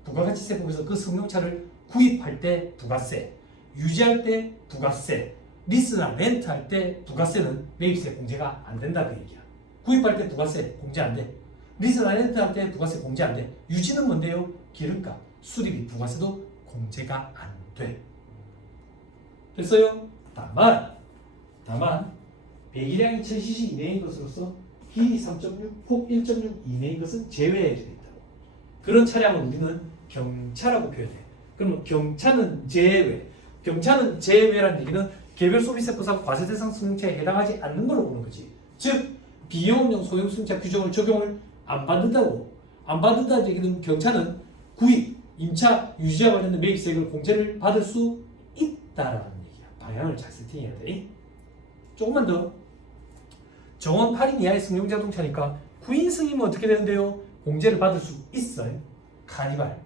부가가치세법에서 그 승용차를 구입할 때 부가세, 유지할 때 부가세, 리스나 렌트할 때 부가세는 매입세 공제가 안 된다 그 얘기야. 구입할 때 부가세 공제 안 돼. 리스나 렌트할 때 부가세 공제 안 돼. 유지는 뭔데요? 기름값, 수리비, 부가세도 공제가 안 돼. 됐어요? 다만 배기량이 1000cc 이내인 것으로서 길이 3.6, 폭 1.6 이내인 것은 제외해 주어 있다고. 그런 차량을 우리는 경차라고 표현해. 그러면 경차는 제외. 경차는 제외라는 얘기는 개별소비세법상 과세대상 승용차에 해당하지 않는 걸로 보는 거지. 즉 비영업용 소형 승용차 규정을 적용을 안 받는다고. 안 받는다는 얘기는 경차는 구입, 임차, 유지와 관련된 매입세액을 공제를 받을 수 있다라는 얘기야. 방향을 잘 세팅해야 돼. 조금만 더. 정원 8인 이하의 승용자동차니까 9인승이면 어떻게 되는데요? 공제를 받을 수 있어요. 카니발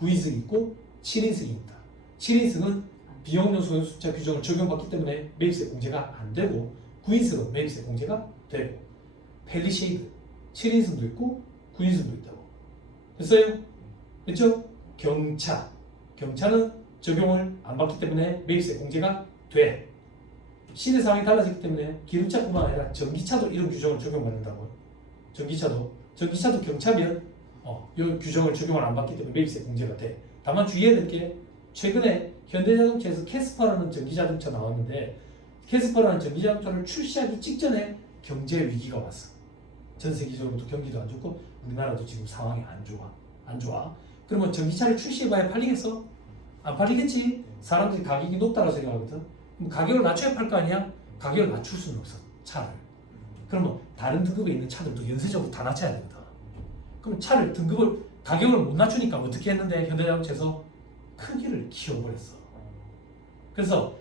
9인승 있고 7인승이 있다. 7인승은 비용용 소형수차 규정을 적용받기 때문에 매입세 공제가 안 되고 9인승은 매입세 공제가 되고 펠리쉐이드 7인승도 있고 9인승도 있다고. 됐어요? 됐죠? 경차는 적용을 안 받기 때문에 매입세 공제가 돼. 시대 상황이 달라졌기 때문에 기름차뿐만 아니라 전기차도 이런 규정을 적용받는다고. 전기차도 경차면 이 규정을 적용을 안 받기 때문에 매입세 공제가 돼. 다만 주의해야 될 게 최근에 현대자동차에서 캐스퍼라는 전기자동차 나왔는데 캐스퍼라는 전기자동차를 출시하기 직전에 경제 위기가 왔어. 전 세계적으로도 경기도 안 좋고 우리나라도 지금 상황이 안 좋아. 그러면 전기차를 출시해봐야 팔리겠어? 안 팔리겠지. 사람들이 가격이 높다고 생각하거든. 그럼 가격을 낮춰야 팔 거 아니야? 가격을 낮출 수는 없어, 차를. 그러면 다른 등급에 있는 차들도 연쇄적으로 다 낮춰야 되거든. 그럼 가격을 못 낮추니까 어떻게 했는데 현대자동차에서 크기를 키워버렸어. 그래서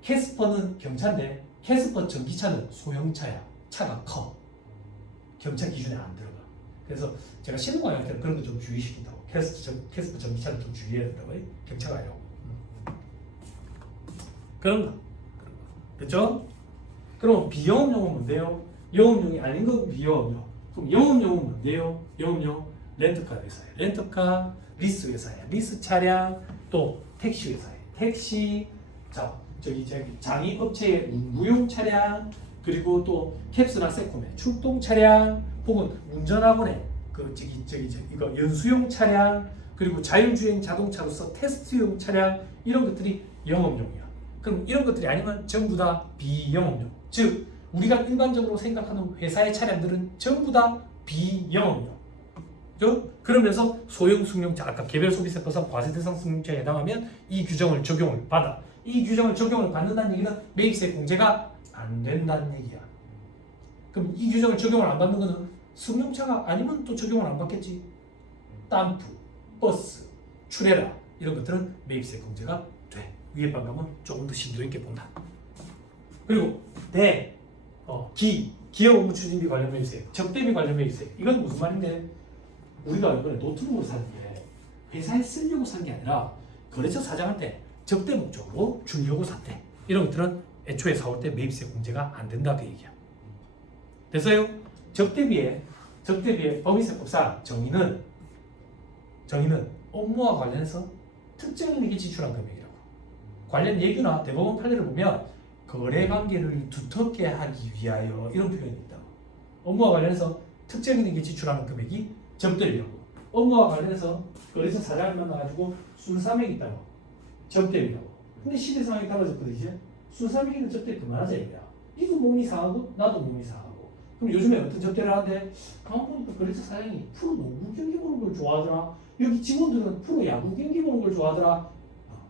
캐스퍼는 경차인데 캐스퍼 전기차는 소형차야. 차가 커. 경차 기준에 안 들어가. 그래서 제가 신호가 할 때는 그런 거 좀 주의시킨다고. 캐스퍼 전기차는 좀 주의해야 된다고. 경차가 아니라고. 그런 거. 됐죠? 그럼 비영업용은 뭔데요? 영업용이 아닌 건 비영업용. 그럼 영업용은 뭔데요? 영업용 렌트카 회사예요. 렌트카, 리스 회사예요. 리스 차량, 또 택시 회사예요. 택시, 장의업체의 운구용 차량, 그리고 또 캡스나 세콤의 출동 차량, 혹은 운전학원의 이거 연수용 차량, 그리고 자율주행 자동차로서 테스트용 차량 이런 것들이 영업용이야. 그럼 이런 것들이 아니면 전부 다 비영업용. 즉 우리가 일반적으로 생각하는 회사의 차량들은 전부 다 비영업용. 그러면서 소형 승용차, 아까 개별소비세법상 과세대상 승용차에 해당하면 이 규정을 적용을 받아. 이 규정을 적용을 받는다는 얘기는 매입세 공제가 안 된다는 얘기야. 그럼 이 규정을 적용을 안 받는 거는 승용차가 아니면 또 적용을 안 받겠지. 덤프, 버스, 출애라 이런 것들은 매입세 공제가 돼. 위에 방법은 조금 더 심도 있게 본다. 그리고 기업 업무 추진비 관련 매입세, 적대비 관련 매입세. 이건 무슨 말인데? 우리가 이번에 노트북을 샀는데 회사에 쓰려고 산 게 아니라 거래처 사장한테 적대 목적으로 주려고 샀대. 이런 것들은 애초에 사올 때 매입세 공제가 안 된다 그 얘기야. 됐어요? 적대비의 법인세법상 정의는 업무와 관련해서 특정인에게 지출한 금액이라고. 관련 예규나 대법원 판례를 보면 거래 관계를 두텁게 하기 위하여 이런 표현이 있다고. 업무와 관련해서 특정인에게 지출하는 금액이 적대비라고. 업무와 관련해서 거래처 사장을 만나가지고 순사명이 있다고. 적대비라고. 근데 시대 상황이 달라졌거든 이제. 순사명이는 적대 그만하자 이거야. 니도 몸이 상하고 나도 몸이 상하고. 그럼 요즘에 어떤 접대를 하는데 가만 보니까 거래처 사장이 프로 농구 경기 보는 걸 좋아하더라. 여기 직원들은 프로 야구 경기 보는 걸 좋아하더라.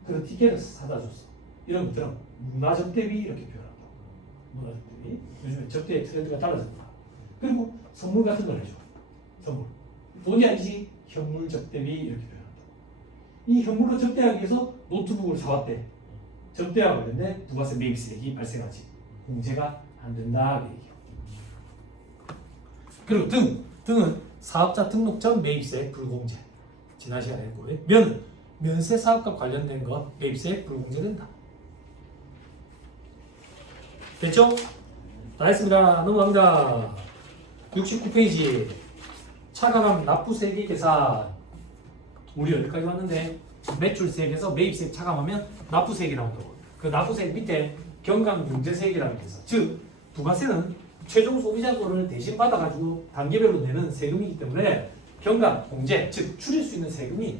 그런 티켓을 사다 줬어. 이런 것들은 문화접대비 이렇게 표현한다. 문화접대비. 요즘에 접대의 트렌드가 달라졌다. 그리고 선물 같은 걸 해줘. 선물. 돈이 아니지 현물 접대비 이렇게 표현한다. 이 현물로 접대하기 위해서 노트북을 사왔대. 접대와 관련된 부가세 매입세액이 발생하지. 공제가 안 된다. 그 얘기야. 그리고 등은 사업자 등록 전 매입세 불공제. 지난 시간에 했고요. 면세 사업과 관련된 것 매입세 불공제된다. 됐죠? 다 했습니다. 넘어갑니다. 69페이지 차감함 납부세액의 계산. 우리 여기까지 왔는데 매출세액에서 매입세액 차감하면 납부세액이 나온다고. 그 납부세액 밑에 경감경제세액이라는 게 있어. 즉 부가세는 최종 소비자료를 대신 받아가지고 단계별로 내는 세금이기 때문에 경감, 공제, 즉 줄일 수 있는 세금이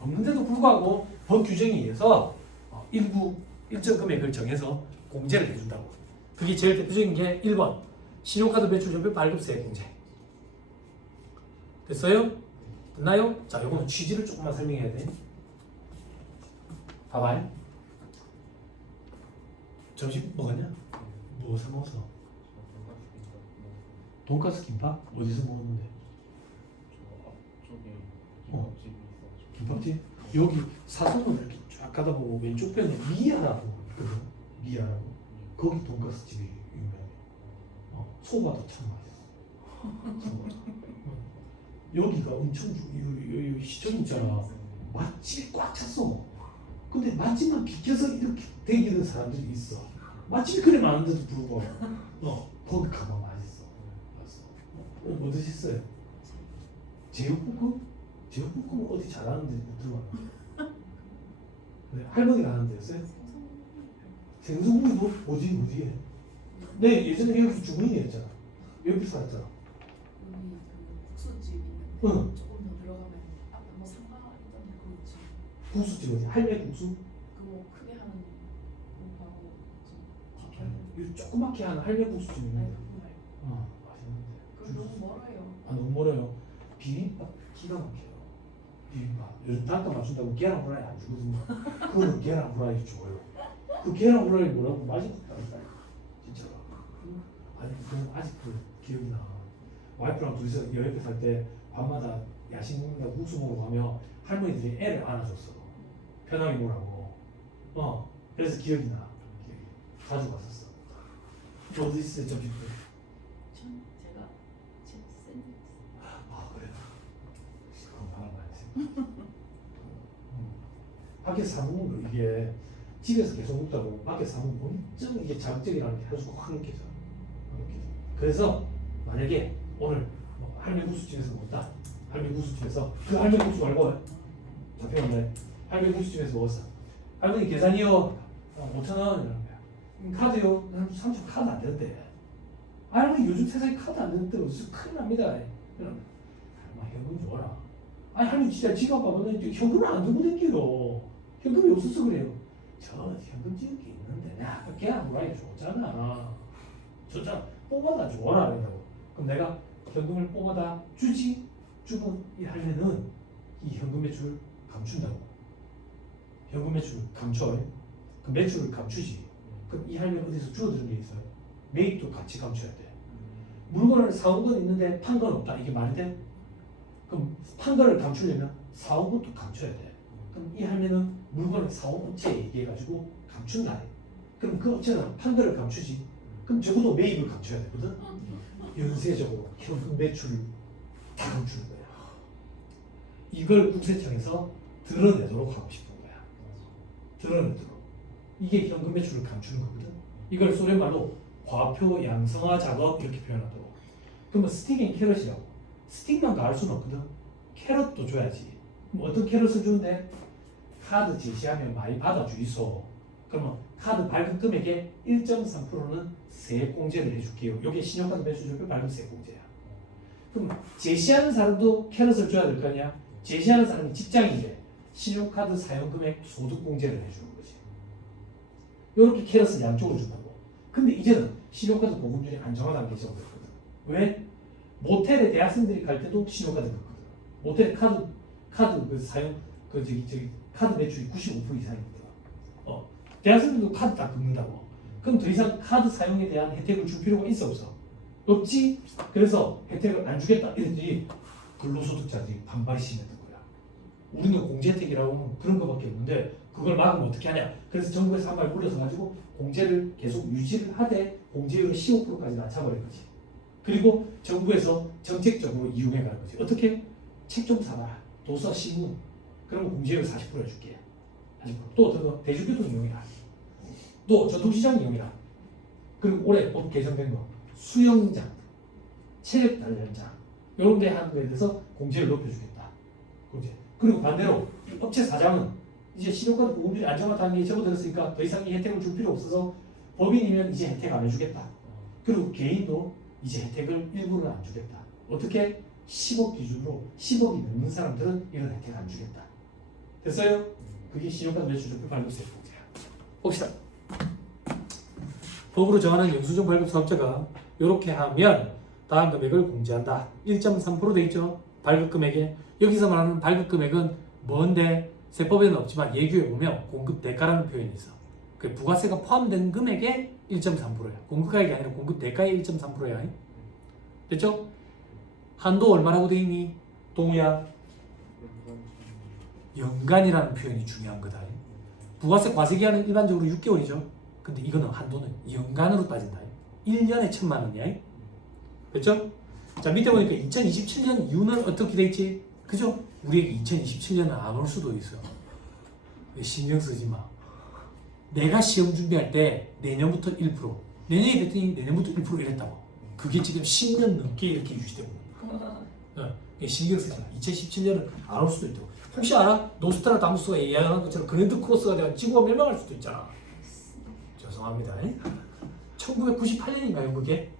없는데도 불구하고 법 규정에 의해서 일정 금액을 정해서 공제를 해준다고. 그게 제일 대표적인 게 1번 신용카드 매출전별 발급세 공제. 됐어요? 됐나요? 자, 이거는 취지를 조금만 설명해야 돼. 봐봐요. 점심 먹었냐? 무엇을 먹었어? 돈가스 김밥? 어디서 먹었는데? 앞쪽에 김밥집? 여기 사선으로 이렇게 쫙 가다 보고 왼쪽 편에 미아라고 있거든. 미아라고. 거기 돈가스 집이 유명해. 소바도 참 맛있어. 여기가 엄청 여기 시청 있잖아. 맛집이 꽉 찼어. 근데 맛집만 비켜서 이렇게 대기는 사람들이 있어. 맛집이 그래 많은데도 불구하고 거기 가면 맛있어. 뭐 드셨어요? 제육볶음? 제육볶음은 어디 잘하는데 들어가. 네, 할머니가 하는 데였어요? 생선구이도 어디에? 네, 예전에 여기 주문이었잖아. 여기 살았잖아. 여기 그 국수집 있는데 응. 조금 더 들어가면 앞에 뭐 상가 있던데 그 집. 국수집 어디? 할매 국수? 그거 크게 하는 오빠하고 좀 뒤편에. 이 조그맣게 하는 할매 국수집 아니 있는데. 그거 말고. 맛있는데. 그거 너무 멀어요. 너무 멀어요. 비빔밥 기가 막혀요. 비빔밥. 요즘 단가 맞춘다고 계란 후라이 안 주거든요. 그거는 계란 후라이 줘요. 그 계란 후라이 뭐라고 맛있다니까. 진짜로. 아니 그건 아직도 기억이 나. 와이프랑 둘이서 여행 살 때 밤마다 야식 먹는다고 국수 먹으러 가면 할머니들이 애를 안아줬어. 편하게 놀라고. 그래서 기억이 나. 자주 갔었어. 어디 있어요 점심 때? 제가 샌드위치. 그래. 건강을 많이 밖에서 사 먹는 거 이게 집에서 계속 먹다 보면 밖에서 사 먹으면 엄청 이게 자극적이라는 게 하루씩 확 느껴져. 그래서 만약에 오늘 할매 국수집에서 먹었다. 할매 국수집에서 그 할매 국수 말고 잡혀온다. 할매 국수집에서 먹었어. 할머니 계산이요. 5,000원 이러는 거야. 카드요. 30 카드 안 되는데. 할머니 요즘 세상에 카드 안 되는데 어디서 큰일 납니다. 이러면 현금 줘라. 아니 할머니 진짜 지갑 봐보면 현금을 안 들고 댕겨요. 현금이 없어서 그래요. 저 현금 찍은 게 있는데 내가 아까 계란 후라이 줬잖아. 뽑아다 줘라 그런다고. 그럼 내가 현금을 뽑아다 주지. 주면 이 할매는 이 현금 매출 감춘다고. 현금 매출 감춰. 그 매출을 감추지. 그럼 이 할매는 어디서 줄어드는 게 있어요. 매입도 같이 감춰야 돼. 물건을 사온 건 있는데 판 건 없다. 이게 말이 돼? 그럼 판결을 감추려면 사후부터 감춰야 돼. 그럼 이 할매는 물건을 사후 업체에 얘기해가지고 감춘다. 그럼 그 업체는 판결을 감추지. 그럼 적어도 매입을 감춰야 되거든. 연쇄적으로 현금 매출을 다 감추는 거야. 이걸 국세청에서 드러내도록 하고 싶은 거야. 드러내도록. 이게 현금 매출을 감추는 거거든. 이걸 소련 말로 과표 양성화 작업 이렇게 표현하도록. 그러면 스틱 앤 캐럿이라고. 스틱만 가할 수는 없거든. 캐럿도 줘야지. 그럼 어떤 캐럿을 주는데? 카드 제시하면 많이 받아주이소. 그러면 카드 발급 금액의 1.3%는 세액공제를 해줄게요. 이게 신용카드 매수조표 발급 세액공제야. 그럼 제시하는 사람도 캐럿을 줘야 될 거 아니야? 제시하는 사람이 직장인데 신용카드 사용금액 소득공제를 해주는 거지. 이렇게 캐럿을 양쪽으로 준다고. 근데 이제는 신용카드 보급률이 안정화라는 게 적용됐거든. 왜? 모텔에 대학생들이 갈 때도 신용카드 긁거든. 모텔 카드 그 사용 카드 매출이 95% 이상이거든. 대학생들도 카드 다 긁는다고. 그럼 더 이상 카드 사용에 대한 혜택을 줄 필요가 있어 없어? 없지. 그래서 혜택을 안 주겠다 이랬더니 근로소득자들이 반발이 심했던 거야. 우리는 공제 혜택이라고 하면 그런 거밖에 없는데 그걸 막으면 어떻게 하냐? 그래서 정부에서 한 발 물러서 가지고 공제를 계속 유지를 하되 공제율을 15%까지 낮춰버린 거지. 그리고 정부에서 정책적으로 이용해 가는 거지. 어떻게? 책 좀 사라. 도서, 신문. 그러면 공제율 40% 해줄게. 40%. 또 어떤 거? 대중교통 이용해라. 또 전통시장 이용해라. 그리고 올해 곧 개정된 거 수영장, 체력 단련장 이런 데 하는 거에 대해서 공제를 높여주겠다. 공제. 그리고 반대로 업체 사장은 이제 신용카드 보험률이 안정화되는 게 접어들었으니까 더 이상 이 혜택을 줄 필요 없어서 법인이면 이제 혜택 안 해주겠다. 그리고 개인도 이제 혜택을 일부를 안 주겠다. 어떻게? 10억 기준으로 10억이 넘는 사람들은 이런 혜택 안 주겠다. 됐어요? 그게 신용카드 매출조표 발급세액 공제야. 봅시다. 법으로 정하는 영수증 발급 사업자가 이렇게 하면 다음 금액을 공제한다. 1.3% 돼 있죠? 발급 금액에. 여기서 말하는 발급 금액은 뭔데? 세법에는 없지만 예규에 보면 공급 대가라는 표현이 있어. 그 부가세가 포함된 금액의 1.3%야. 공급가액이 아니라 공급 대가의 1.3%야. 됐죠? 한도 얼마라고 돼 있니? 동우야. 연간이라는 표현이 중요한 거다. 부가세 과세기한은 일반적으로 6개월이죠. 근데 이거는 한도는 연간으로 따진다. 1년에 1,000만 원이야. 그렇죠? 자, 밑에 보니까 2027년 이유는 어떻게 돼 있지? 그죠? 우리에게 2027년은 안 올 수도 있어. 신경 쓰지 마. 내가 시험 준비할 때 내년부터 1%, 내년이 됐더니 내년부터 1% 이랬다고. 그게 지금 10년 넘게 이렇게 유지되고 있는 거야. 신경 쓰지 마. 2017년은 안 올 수도 있다고. 혹시 알아? 노스트라다무스가 예언한 것처럼 그랜드 크로스가 되어 지구가 멸망할 수도 있잖아. 죄송합니다. 1998년인가요 그게?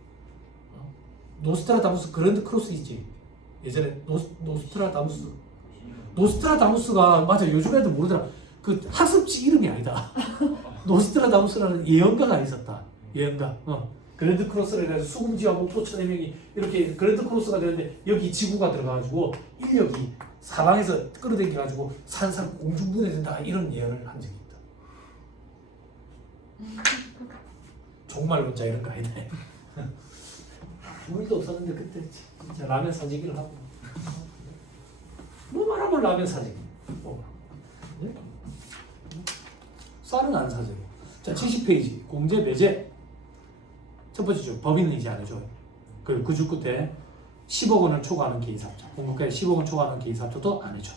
노스트라다무스 그랜드 크로스 있지. 예전에 노스트라다무스가 맞아. 요즘 애들 모르더라. 그 학습지 이름이 아니다. 노스트라다무스라는 예언가가 있었다. 예언가. 그랜드 크로스를 해가지고 수금지와 목표 1,000명이 이렇게 그랜드 크로스가 되는데 여기 지구가 들어가가지고 인력이 사방에서 끌어당겨가지고 산산 공중분해된다 이런 예언을 한 적이 있다. 종말론자 이런 거 아니네. 물도 없었는데 그때 진짜 라면 사재기를 하고 뭐 말하면 라면 사재기. 네? 쌀은 안 사재고. 자 70페이지 공제 배제. 첫 번째죠. 법인은 이제 안 해줘요. 그리고 그 줄 끝에 10억 원을 초과하는 개인사업자, 공급가액 10억 원 초과하는 개인사업자도 안 해줘.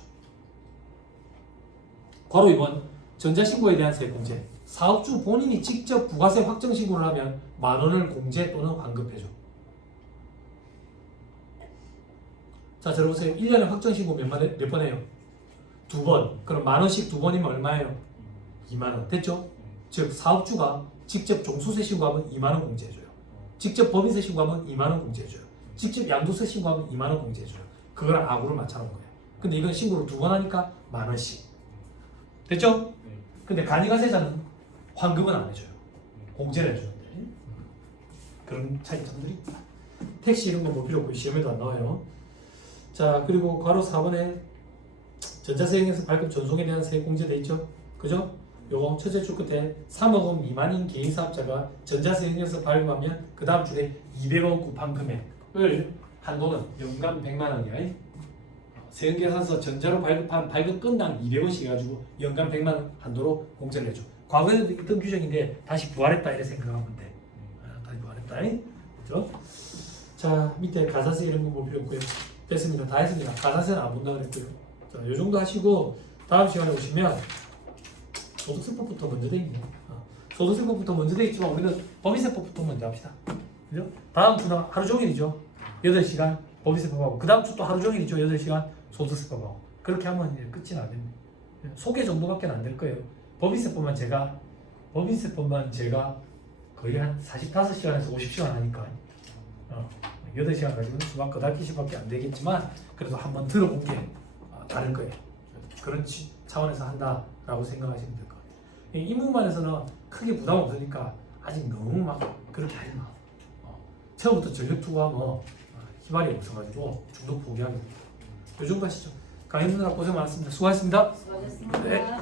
괄호 2번 전자신고에 대한 세액공제. 사업주 본인이 직접 부가세 확정신고를 하면 10,000원을 공제 또는 환급해줘. 자 들어보세요. 1년에 확정신고 몇 번 해요? 2번. 그럼 10,000원씩 2번이면 얼마예요? 20,000원. 됐죠? 즉 사업주가 직접 종소세 신고하면 20,000원 공제해줘요. 직접 법인세 신고하면 20,000원 공제해줘요. 직접 양도세 신고하면 20,000원 공제해줘요. 그거랑 아구를 맞춰놓은 거예요. 근데 이건 신고를 2번 하니까 10,000원씩. 됐죠? 근데 간이가세자는 환급은 안 해줘요. 공제를 해주는데. 그런 차이점들이 있다. 택시 이런 거 뭐 필요 없고 시험에도 안 나와요. 자 그리고 괄호 4번에 전자세액에서 발급 전송에 대한 세액 공제돼 있죠? 그죠? 요거 첫째 줄 끝에 3억 원 미만인 개인사업자가 전자세액에서 발급하면 그 다음 줄에 200원 구판 금액을 한도는 연간 100만 원이야. 세형계산서 전자로 발급한 발급 건당 200원씩 해가지고 연간 100만 원 한도로 공제를 해줘. 과거에도 있던 규정인데 다시 부활했다 이렇게 생각하면 돼. 다시 부활했다. 그죠? 자, 밑에 가사세 이런 거 볼 필요 없고요. 됐습니다. 다 했습니다. 가사세는 안 본다 그랬고요. 자, 요 정도 하시고 다음 시간에 오시면 소득세법부터 먼저 돼 있네. 소득세법부터 먼저 돼 있지만 우리는 법인세법부터 먼저 합시다. 그죠? 다음 주는 하루 종일이죠. 8시간 법인세법하고 그 다음 주 또 하루 종일이죠. 8시간 소득세법하고 그렇게 하면 이제 끝이 나겠네. 소개 정도밖에 안 될 거예요. 법인세법만 제가 거의 한 45시간에서 50시간 하니까 8시간 가지고는 수박 거닥기시밖에 안 되겠지만 그래도 한번 들어본 게 다를 거예요. 그런 차원에서 한다라고 생각하시면 될 것 같아요. 이 문반에서는 크게 부담 없으니까 아직 너무 막 그렇게 하지 마. 처음부터 전력 투구하면 희발이 없어가지고 중도 포기하게 됩니다. 이 정도 하시죠. 강의 누나 고생 많았습니다. 수고하셨습니다. 수고하셨습니다. 네.